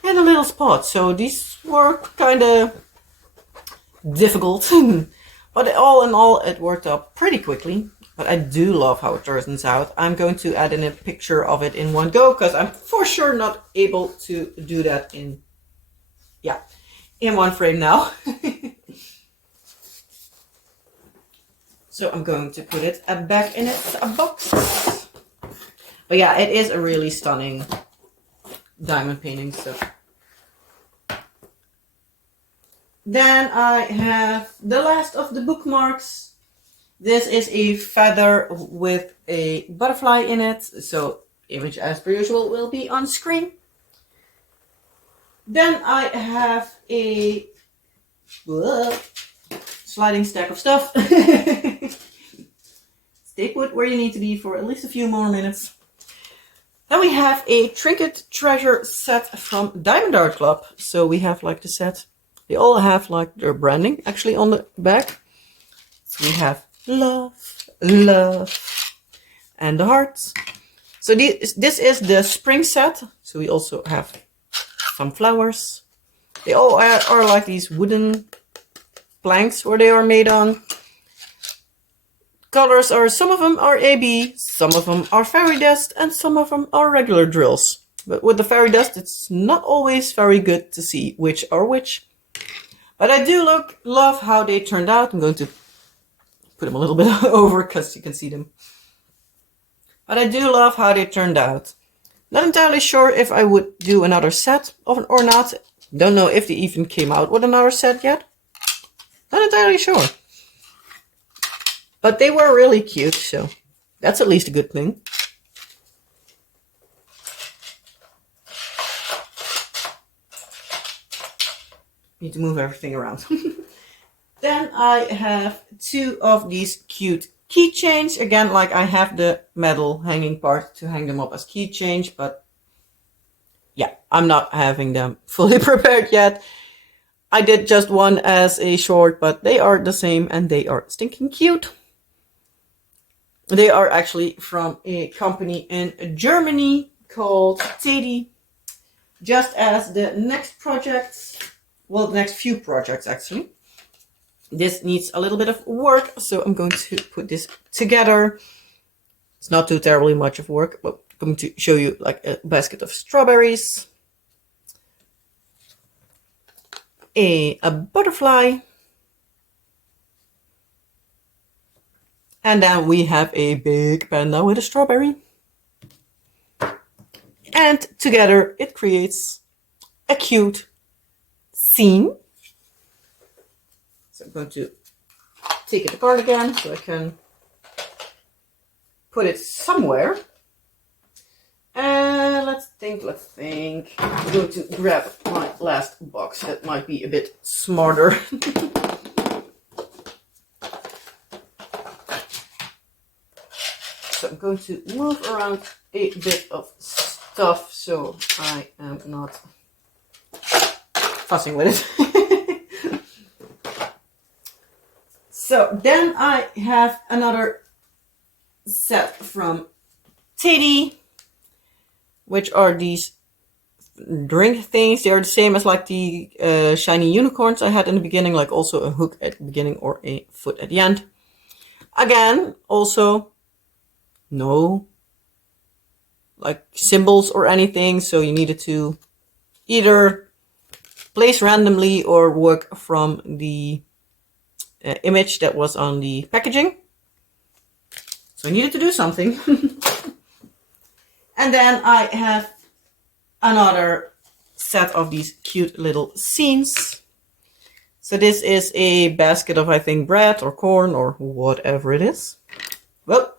And a little spot. So these were kind of difficult. But all in all, it worked out pretty quickly. But I do love how it turns out. I'm going to add in a picture of it in one go because I'm for sure not able to do that in one frame now. So I'm going to put it back in its box. But yeah, it is a really stunning diamond painting. So then I have the last of the bookmarks. This is a feather with a butterfly in it, so image as per usual will be on screen. Then I have a sliding stack of stuff. Stay put where you need to be for at least a few more minutes. Then we have a trinket treasure set from Diamond Art Club. So we have like the set. They all have like their branding actually on the back. So we have love, love, and the hearts. So this is the spring set. So we also have some flowers. They all are like these wooden planks where they are made on. Colors are, some of them are AB, some of them are fairy dust, and some of them are regular drills. But with the fairy dust, it's not always very good to see which are which. But I do love how they turned out. I'm going to put them a little bit over because you can see them. But I do love how they turned out. Not entirely sure if I would do another set or not. Don't know if they even came out with another set yet. Not entirely sure. But they were really cute, so that's at least a good thing. Need to move everything around. Then I have 2 of these cute keychains. Again, like I have the metal hanging part to hang them up as keychains, but yeah, I'm not having them fully prepared yet. I did just one as a short, but they are the same and they are stinking cute. They are actually from a company in Germany called Teddy. Just as the next projects, well, the next few projects actually. This needs a little bit of work, so I'm going to put this together. It's not too terribly much of work, but I'm going to show you like a basket of strawberries, a butterfly, and then we have a big panda with a strawberry. And together it creates a cute scene. So I'm going to take it apart again so I can put it somewhere. And let's think. I'm going to grab my last box. That might be a bit smarter. So I'm going to move around a bit of stuff so I am not fussing with it. So then I have another set from Teddy, which are these drink things. They are the same as like the shiny unicorns I had in the beginning, like also a hook at the beginning or a foot at the end. Again, also no like symbols or anything, so you needed to either place randomly or work from the image that was on the packaging. So I needed to do something. And then I have another set of these cute little scenes. So this is a basket of, I think, bread or corn or whatever it is. Well,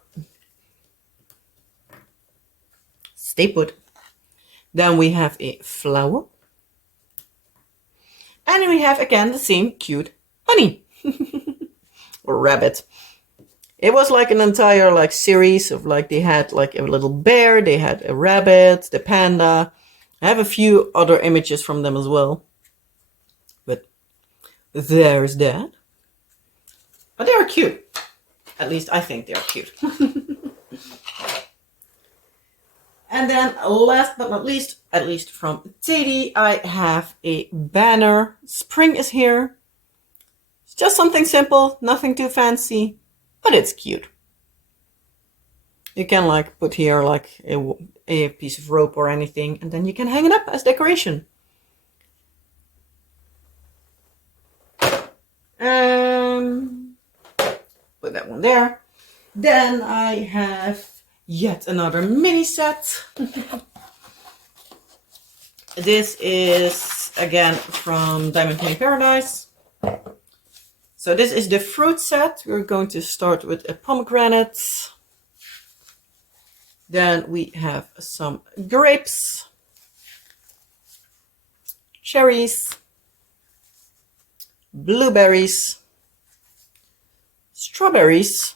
stay put. Then we have a flower. And then we have again the same cute bunny or rabbit. It was like an entire like series of like they had like a little bear, they had a rabbit, the panda. I have a few other images from them as well. But there's that. But they are cute. At least I think they are cute. And then last but not least, at least from Teddy, I have a banner. Spring is here. It's just something simple, nothing too fancy, but it's cute. You can like put here like a piece of rope or anything, and then you can hang it up as decoration. Put that one there. Then I have yet another mini set. This is again from Diamond Candy Paradise. So this is the fruit set. We're going to start with a pomegranate. Then we have some grapes, cherries, blueberries, strawberries.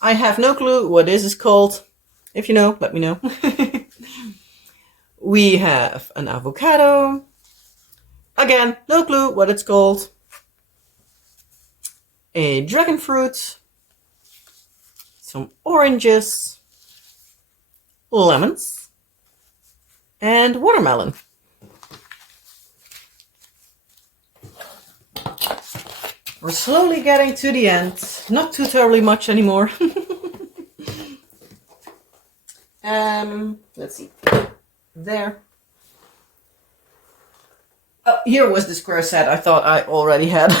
I have no clue what this is called. If you know, let me know. We have an avocado. Again, no clue what it's called. A dragon fruit. Some oranges. Lemons. And watermelon. We're slowly getting to the end. Not too terribly much anymore. Let's see. There. Oh, here was the square set I thought I already had.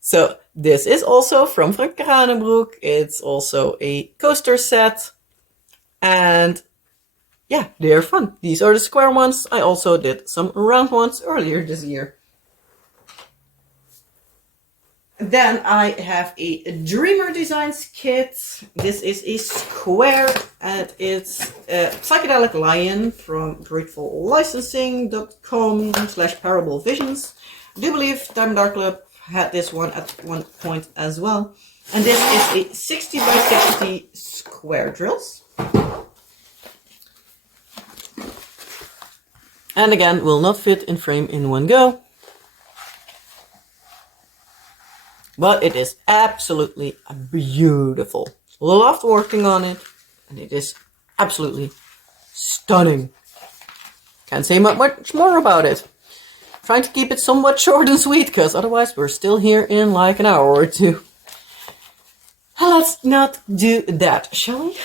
So this is also from Frank Kranenbroek. It's also a coaster set. And yeah, they're fun. These are the square ones. I also did some round ones earlier this year. Then I have a Dreamer Designs kit. This is a square and it's a psychedelic lion from gratefullicensing.com/parable visions. I do believe Diamond Art Club had this one at one point as well. And this is a 60 by 60 square drills. And again, will not fit in frame in one go. But it is absolutely beautiful. Loved working on it. And it is absolutely stunning. Can't say much more about it. Trying to keep it somewhat short and sweet, because otherwise we're still here in like an hour or two. Let's not do that, shall we?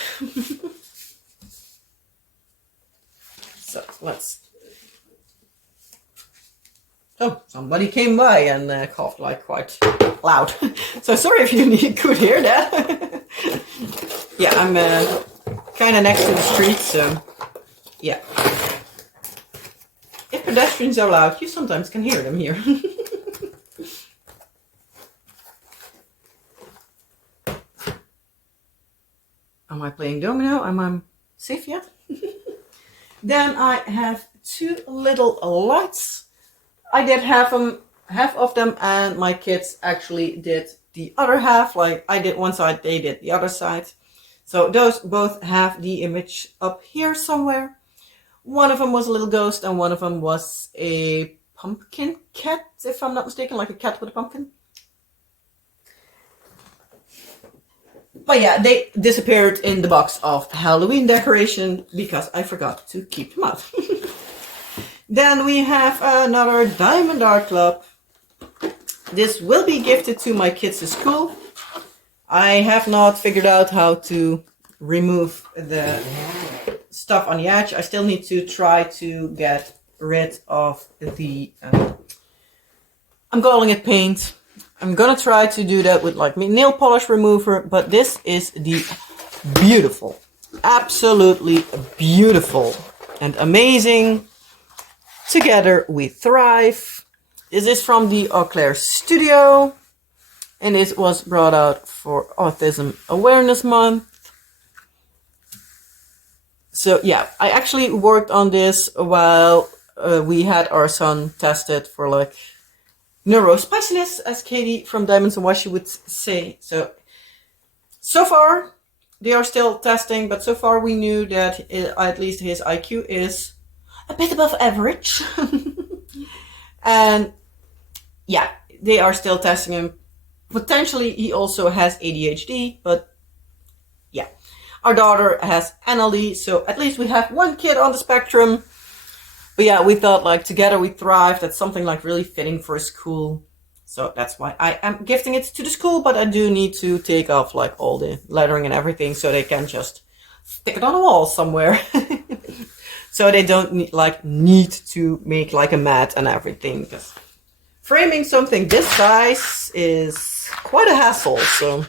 So let's... Oh, somebody came by and coughed like quite loud. So sorry if you could hear that. Yeah, I'm kind of next to the street, so yeah. If pedestrians are loud, you sometimes can hear them here. Am I playing domino? Am I safe yet? Then I have two little lights. I did half of them, and my kids actually did the other half. Like I did one side, they did the other side. So those both have the image up here somewhere. One of them was a little ghost, and one of them was a pumpkin cat, if I'm not mistaken, like a cat with a pumpkin. But yeah, they disappeared in the box of Halloween decoration because I forgot to keep them out. Then we have another Diamond Art Club. This will be gifted to my kids' school. I have not figured out how to remove the stuff on the edge. I still need to try to get rid of the, I'm calling it paint. I'm gonna try to do that with like nail polish remover, but this is the beautiful, absolutely beautiful and amazing Together We Thrive. This is from the Eau Claire studio, and it was brought out for Autism Awareness Month. So yeah, I actually worked on this while we had our son tested for like neurospiciness, as Katie from Diamonds and Washi would say. So far, they are still testing, but so far we knew that at least his IQ is a bit above average. And yeah, they are still testing him. Potentially, he also has ADHD, but yeah. Our daughter has NLD, so at least we have one kid on the spectrum. But yeah, we thought like Together We Thrive, that's something like really fitting for a school. So that's why I am gifting it to the school, but I do need to take off like all the lettering and everything so they can just stick it on a wall somewhere. So they don't need to make like a mat and everything. Because framing something this size is quite a hassle. So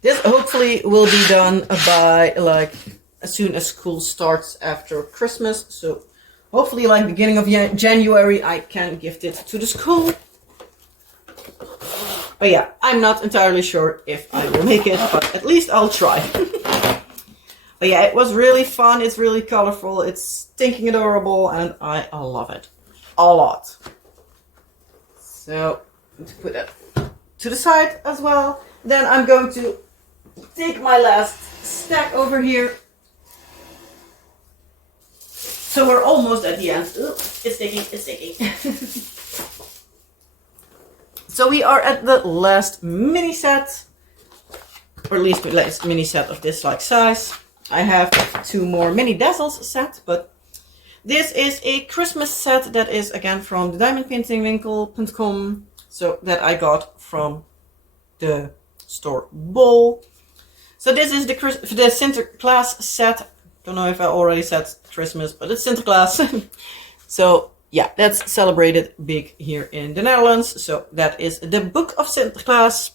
this hopefully will be done by like as soon as school starts after Christmas. So hopefully like beginning of January I can gift it to the school. But yeah, I'm not entirely sure if I will make it, but at least I'll try. But yeah, it was really fun. It's really colorful. It's stinking adorable, and I love it a lot. So I'm going to put that to the side as well. Then I'm going to take my last stack over here. So we're almost at the end. Ooh, it's sticking, it's sticking. So we are at the last mini set, or at least the last mini set of this like size. I have two more mini Dazzles set, but this is a Christmas set that is again from the diamondpaintingwinkel.com. So that I got from the store Bol. So this is the Sinterklaas set. Don't know if I already said Christmas, but it's Sinterklaas. So yeah, that's celebrated big here in the Netherlands. So that is the Book of Sinterklaas.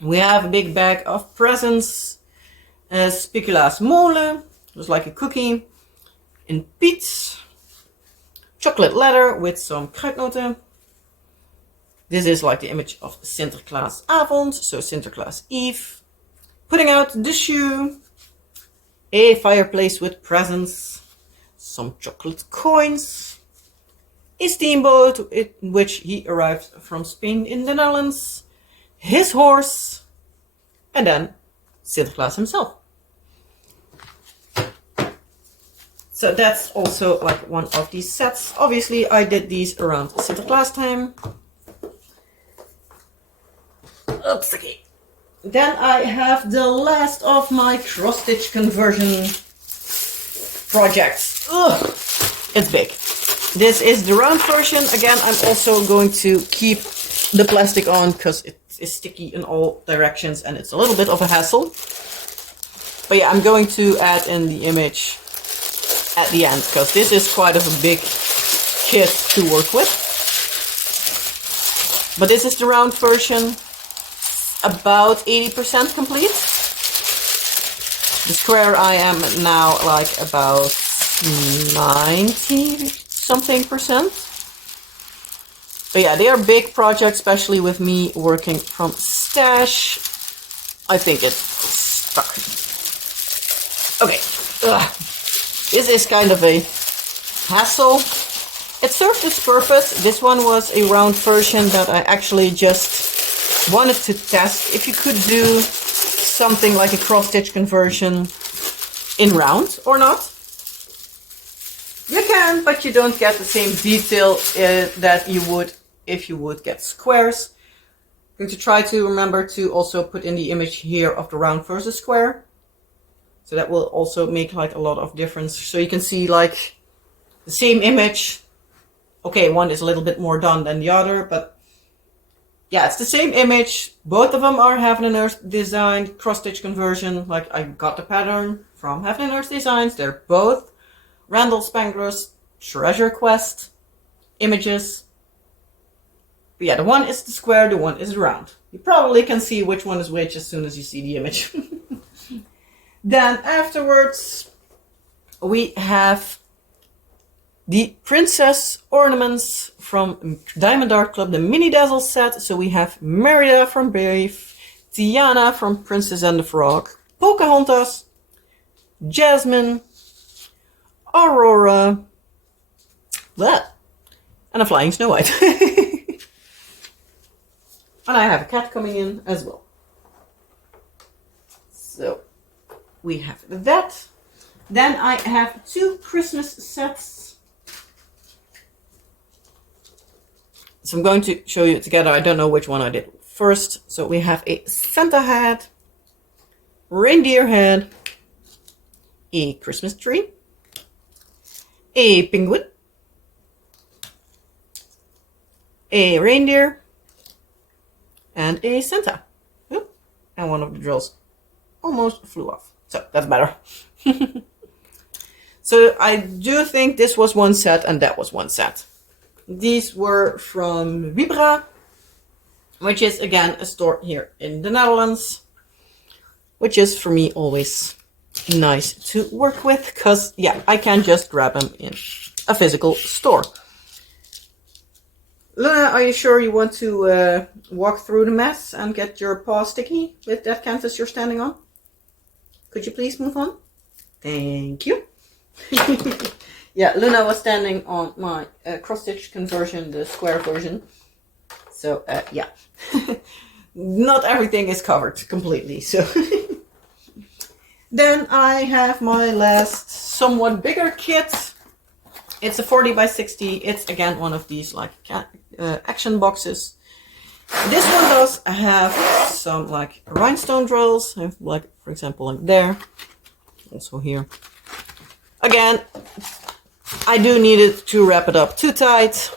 We have a big bag of presents. Speculaas Molen, just like a cookie. In Piet. Chocolate letter with some kruidnoten. This is like the image of Sinterklaasavond, so Sinterklaas Eve. Putting out the shoe. A fireplace with presents. Some chocolate coins. A steamboat in which he arrived from Spain in the Netherlands. his horse, and then Sinterklaas himself. So that's also like one of these sets. Obviously, I did these around Sinterklaas time. Oopsie. Then I have the last of my cross-stitch conversion projects. Ugh, it's big. This is the round version. Again, I'm also going to keep the plastic on because it is sticky in all directions and it's a little bit of a hassle. But yeah, I'm going to add in the image at the end because this is quite of a big kit to work with. But this is the round version, about 80% complete. The square I am now like about 90 something percent. But yeah, they are big projects, especially with me working from stash. I think it's stuck. Okay. Ugh. This is kind of a hassle. It served its purpose. This one was a round version that I actually just wanted to test if you could do something like a cross-stitch conversion in round or not. You can, but you don't get the same detail that you would if you would get squares. I'm going to try to remember to also put in the image here of the round versus square. So that will also make like a lot of difference. So you can see like the same image. Okay, one is a little bit more done than the other, but yeah, it's the same image. Both of them are Heaven and Earth Design cross-stitch conversion. Like I got the pattern from Heaven and Earth Designs. They're both Randall Spangler's Treasure Quest images. But yeah, the one is the square, the one is the round. You probably can see which one is which as soon as you see the image. Then afterwards, we have the Princess Ornaments from Diamond Art Club, the Mini Dazzle set. So we have Merida from Brave, Tiana from Princess and the Frog, Pocahontas, Jasmine, Aurora, that, and a Flying Snow White. And I have a cat coming in as well. So we have that. Then I have two Christmas sets. So I'm going to show you together. I don't know which one I did first. So we have a Santa hat, reindeer head, a Christmas tree, a penguin, a reindeer, and a Santa. Oop. And one of the drills almost flew off. So that's better. So I do think this was one set and that was one set. These were from Vibra, which is again a store here in the Netherlands, which is for me always nice to work with because yeah, I can just grab them in a physical store. Luna, are you sure you want to walk through the mess and get your paw sticky with that canvas you're standing on? Could you please move on? Thank you. Yeah, Luna was standing on my cross-stitch conversion, the square version. So, yeah. Not everything is covered completely, so... Then I have my last somewhat bigger kit. It's a 40 by 60. It's again one of these like action boxes. This one does have some like rhinestone drills, like for example like there, also here. Again, I do need it to wrap it up too tight.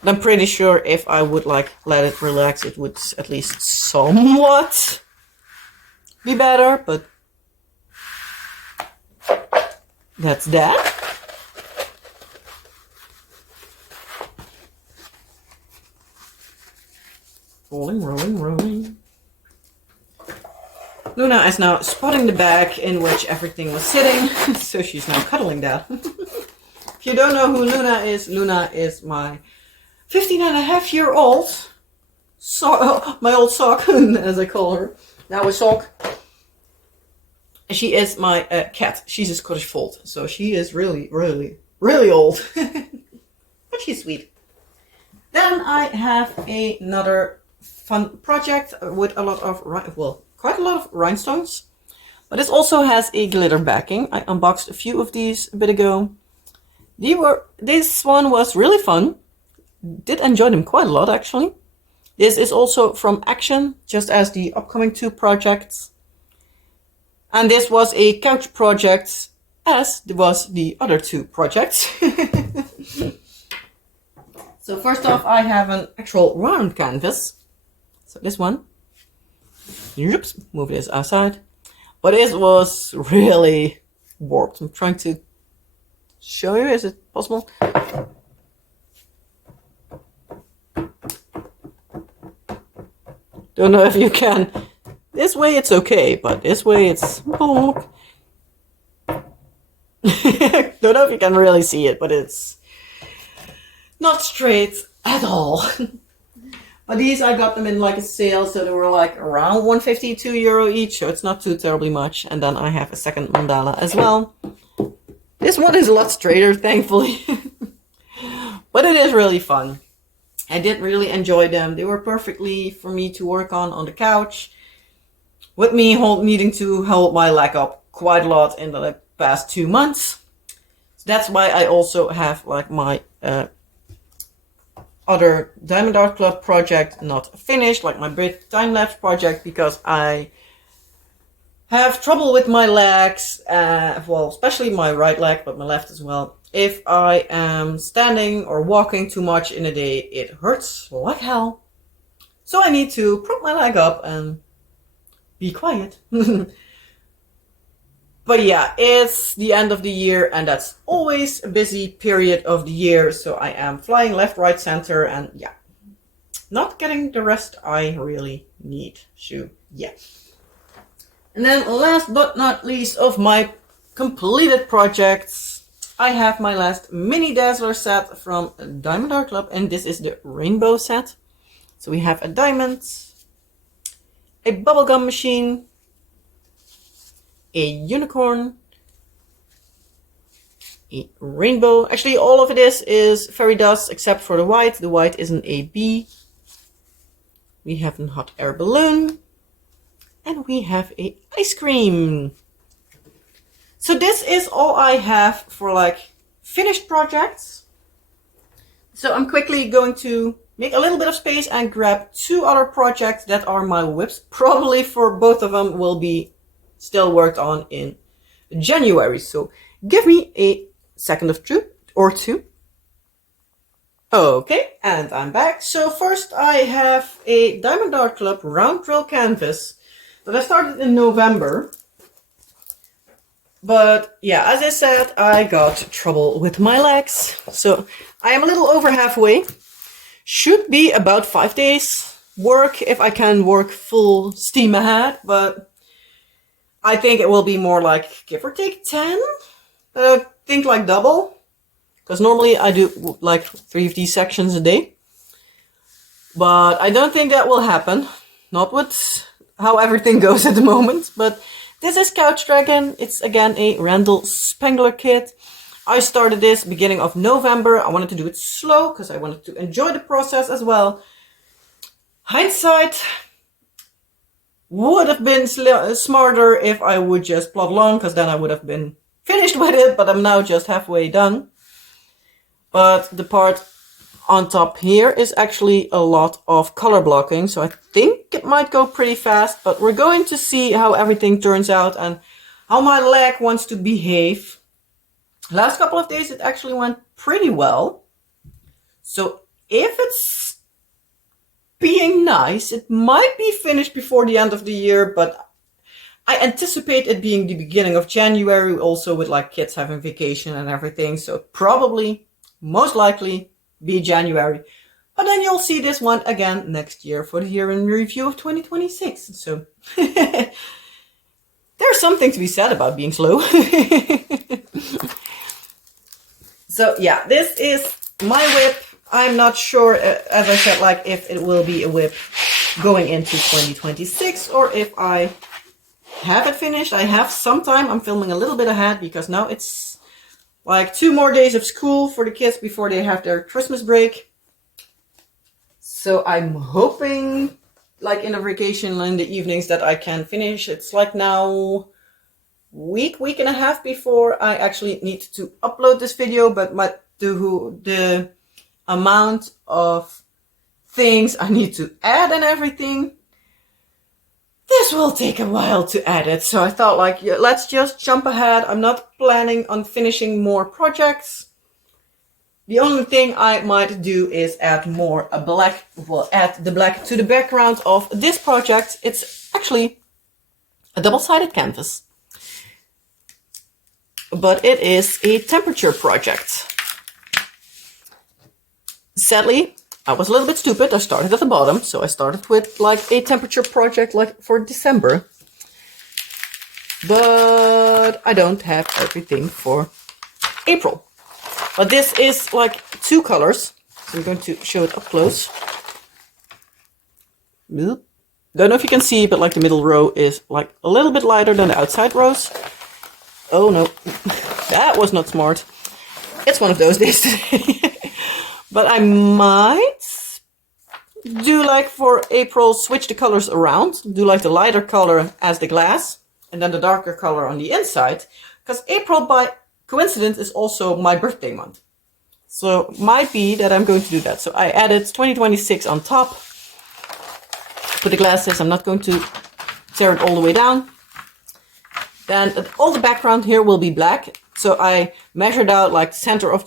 But I'm pretty sure if I would like let it relax, it would at least somewhat be better, but that's that. Rolling, rolling, rolling. Luna is now spotting the bag in which everything was sitting, so she's now cuddling that. If you don't know who Luna is my 15-and-a-half-year-old, my old sock, as I call her. Now a sock. She is my cat. She's a Scottish Fold, so she is really, really, really old. But she's sweet. Then I have another fun project with a lot of, well, quite a lot of rhinestones. But this also has a glitter backing. I unboxed a few of these a bit ago. This one was really fun. Did enjoy them quite a lot, actually. This is also from Action, just as the upcoming 2 projects. And this was a couch project, as was the other 2 projects. So first off, I have an actual round canvas. So this one. Oops, move this outside. But it was really warped. I'm trying to show you. Is it possible? Don't know if you can. This way it's okay, but this way it's... Oh. Don't know if you can really see it, but it's not straight at all. But these, I got them in like a sale, so they were like around 152 euro each, so it's not too terribly much. And then I have a second mandala as well. This one is a lot straighter, thankfully. But it is really fun. I did really enjoy them. They were perfectly for me to work on the couch. With me needing to hold my leg up quite a lot in the past 2 months. So that's why I also have like my other Diamond Art Club project not finished, like my Brit time-lapse project, because I have trouble with my legs, well, especially my right leg, but my left as well. If I am standing or walking too much in a day, it hurts like hell. So I need to prop my leg up and be quiet. But yeah, it's the end of the year, and that's always a busy period of the year. So I am flying left, right, center, and yeah, not getting the rest I really need to. Yeah. And then last but not least of my completed projects, I have my last mini Dazzler set from Diamond Art Club, and this is the rainbow set. So we have a diamond, a bubblegum machine, a unicorn, a rainbow. Actually, all of it is fairy dust except for the white. The white is an AB. We have a hot air balloon, and we have a ice cream. So this is all I have for like finished projects. So I'm quickly going to make a little bit of space and grab 2 other projects that are my whips. Probably for both of them will be still worked on in January. So give me a second or two. Okay, and I'm back. So first I have a Diamond Art Club round drill canvas that I started in November. But yeah, as I said, I got trouble with my legs. So I am a little over halfway. Should be about 5 days work if I can work full steam ahead, but I think it will be more like give or take 10. I think like double, because normally I do like 3 of these sections a day. But I don't think that will happen. Not with how everything goes at the moment. But this is Couch Dragon. It's again a Randall Spangler kit. I started this beginning of November. I wanted to do it slow because I wanted to enjoy the process as well. Hindsight would have been smarter if I would just plod along, because then I would have been finished with it, but I'm now just halfway done. But the part on top here is actually a lot of color blocking, so I think it might go pretty fast, but we're going to see how everything turns out and how my leg wants to behave. Last couple of days it actually went pretty well. So if it's being nice, it might be finished before the end of the year, but I anticipate it being the beginning of January, also with like kids having vacation and everything. So probably, most likely, be January. But then you'll see this one again next year for the year in review of 2026. So there's something to be said about being slow. So yeah, this is my whip. I'm not sure, as I said, like if it will be a whip going into 2026 or if I have it finished. I have some time. I'm filming a little bit ahead because now it's like 2 more days of school for the kids before they have their Christmas break. So I'm hoping, like in the vacation in the evenings, that I can finish. It's like now week and a half before I actually need to upload this video, but the amount of things I need to add and everything, this will take a while to edit. So I thought, like, yeah, let's just jump ahead. I'm not planning on finishing more projects. The only thing I might do is add add the black to the background of this project. It's actually a double-sided canvas, but it is a temperature project. Sadly, I was a little bit stupid. I started at the bottom, so I started with like a temperature project like for December. But I don't have everything for April. But this is like 2 colors, so I'm going to show it up close. Don't know if you can see, but like the middle row is like a little bit lighter than the outside rows. Oh no, that was not smart. It's one of those days today. But I might do, like for April, switch the colors around. Do like the lighter color as the glass and then the darker color on the inside. Because April, by coincidence, is also my birthday month. So might be that I'm going to do that. So I added 2026 on top. For the glasses, I'm not going to tear it all the way down. Then all the background here will be black. So I measured out like the center of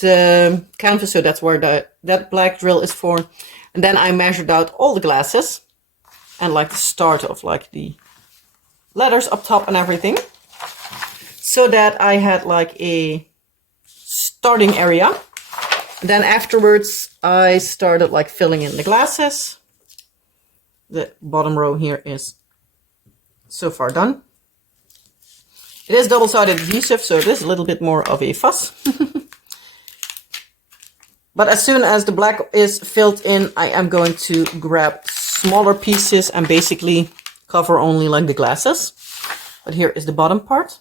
the canvas, so that's where that black drill is for. And then I measured out all the glasses and like the start of like the letters up top and everything, so that I had like a starting area. And then afterwards I started like filling in the glasses. The bottom row here is so far done. It is double-sided adhesive, so it is a little bit more of a fuss. But as soon as the black is filled in, I am going to grab smaller pieces and basically cover only like the glasses. But here is the bottom part.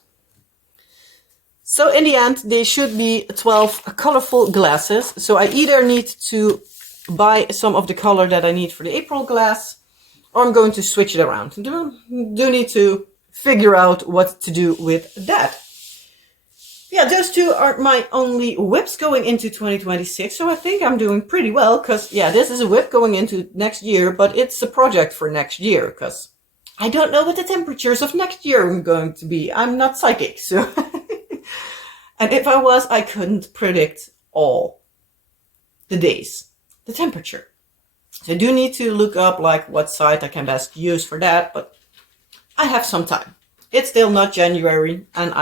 So in the end, they should be 12 colorful glasses. So I either need to buy some of the color that I need for the April glass, or I'm going to switch it around. Do need to figure out what to do with that. Yeah, those 2 are my only whips going into 2026, so I think I'm doing pretty well, because, yeah, this is a whip going into next year, but it's a project for next year, because I don't know what the temperatures of next year are going to be. I'm not psychic, so... And if I was, I couldn't predict all the days, the temperature. So I do need to look up, like, what site I can best use for that, but I have some time. It's still not January, and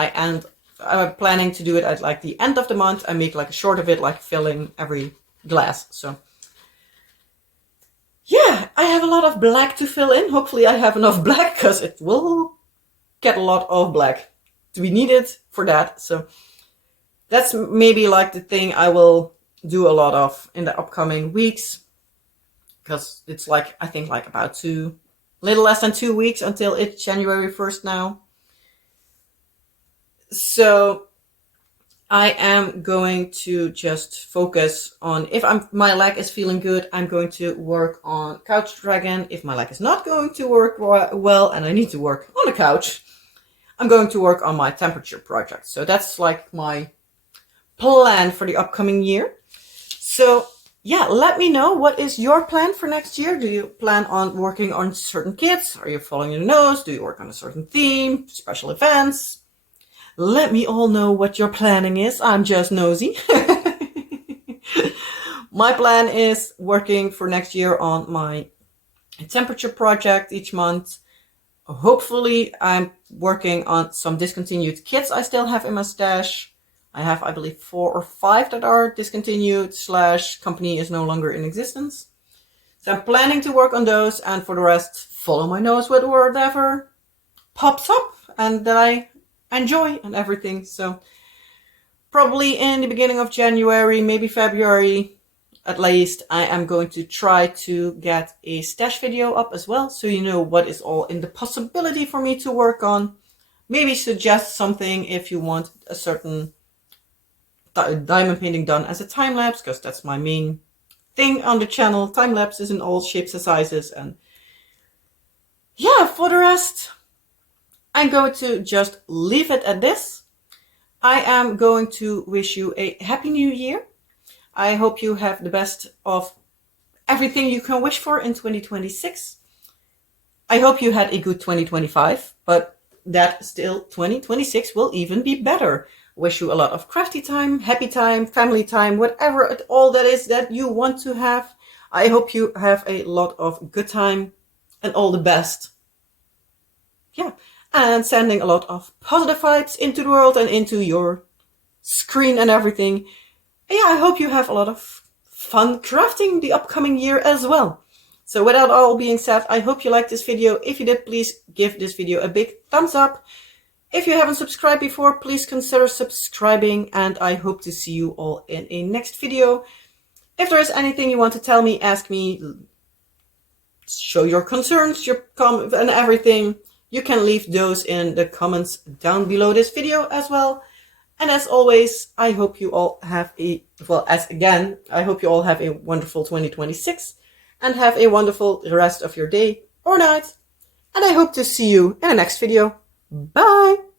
I'm planning to do it at like the end of the month and make like a short of it, like filling every glass. So yeah, I have a lot of black to fill in. Hopefully I have enough black, because it will get a lot of black to be needed for that. So that's maybe like the thing I will do a lot of in the upcoming weeks, because it's like, I think like about little less than 2 weeks until it's January 1st now. So I am going to just focus on, if my leg is feeling good, I'm going to work on Couch Dragon. If my leg is not going to work well and I need to work on the couch, I'm going to work on my temperature project. So that's like my plan for the upcoming year. So yeah, let me know, what is your plan for next year? Do you plan on working on certain kits? Are you following your nose? Do you work on a certain theme, special events? Let me all know what your planning is. I'm just nosy. My plan is working for next year on my temperature project each month. Hopefully I'm working on some discontinued kits I still have in my stash. I have, I believe, 4 or 5 that are discontinued / company is no longer in existence. So I'm planning to work on those, and for the rest, follow my nose with whatever pops up and that I enjoy and everything. So probably in the beginning of January, maybe February at least, I am going to try to get a stash video up as well, so you know what is all in the possibility for me to work on. Maybe suggest something if you want a certain diamond painting done as a time lapse, because that's my main thing on the channel, time lapses in all shapes and sizes. And yeah, for the rest, I'm going to just leave it at this. I am going to wish you a happy new year. I hope you have the best of everything you can wish for in 2026. I hope you had a good 2025, but that still 2026 will even be better. Wish you a lot of crafty time, happy time, family time, whatever it all that is that you want to have. I hope you have a lot of good time and all the best. Yeah, and sending a lot of positive vibes into the world and into your screen and everything. Yeah, I hope you have a lot of fun crafting the upcoming year as well. So with that all being said, I hope you liked this video. If you did, please give this video a big thumbs up. If you haven't subscribed before, please consider subscribing, and I hope to see you all in a next video. If there is anything you want to tell me, ask me, show your concerns, your comments and everything, you can leave those in the comments down below this video as well. And as always, I hope you all have I hope you all have a wonderful 2026 and have a wonderful rest of your day or night. And I hope to see you in the next video. Bye!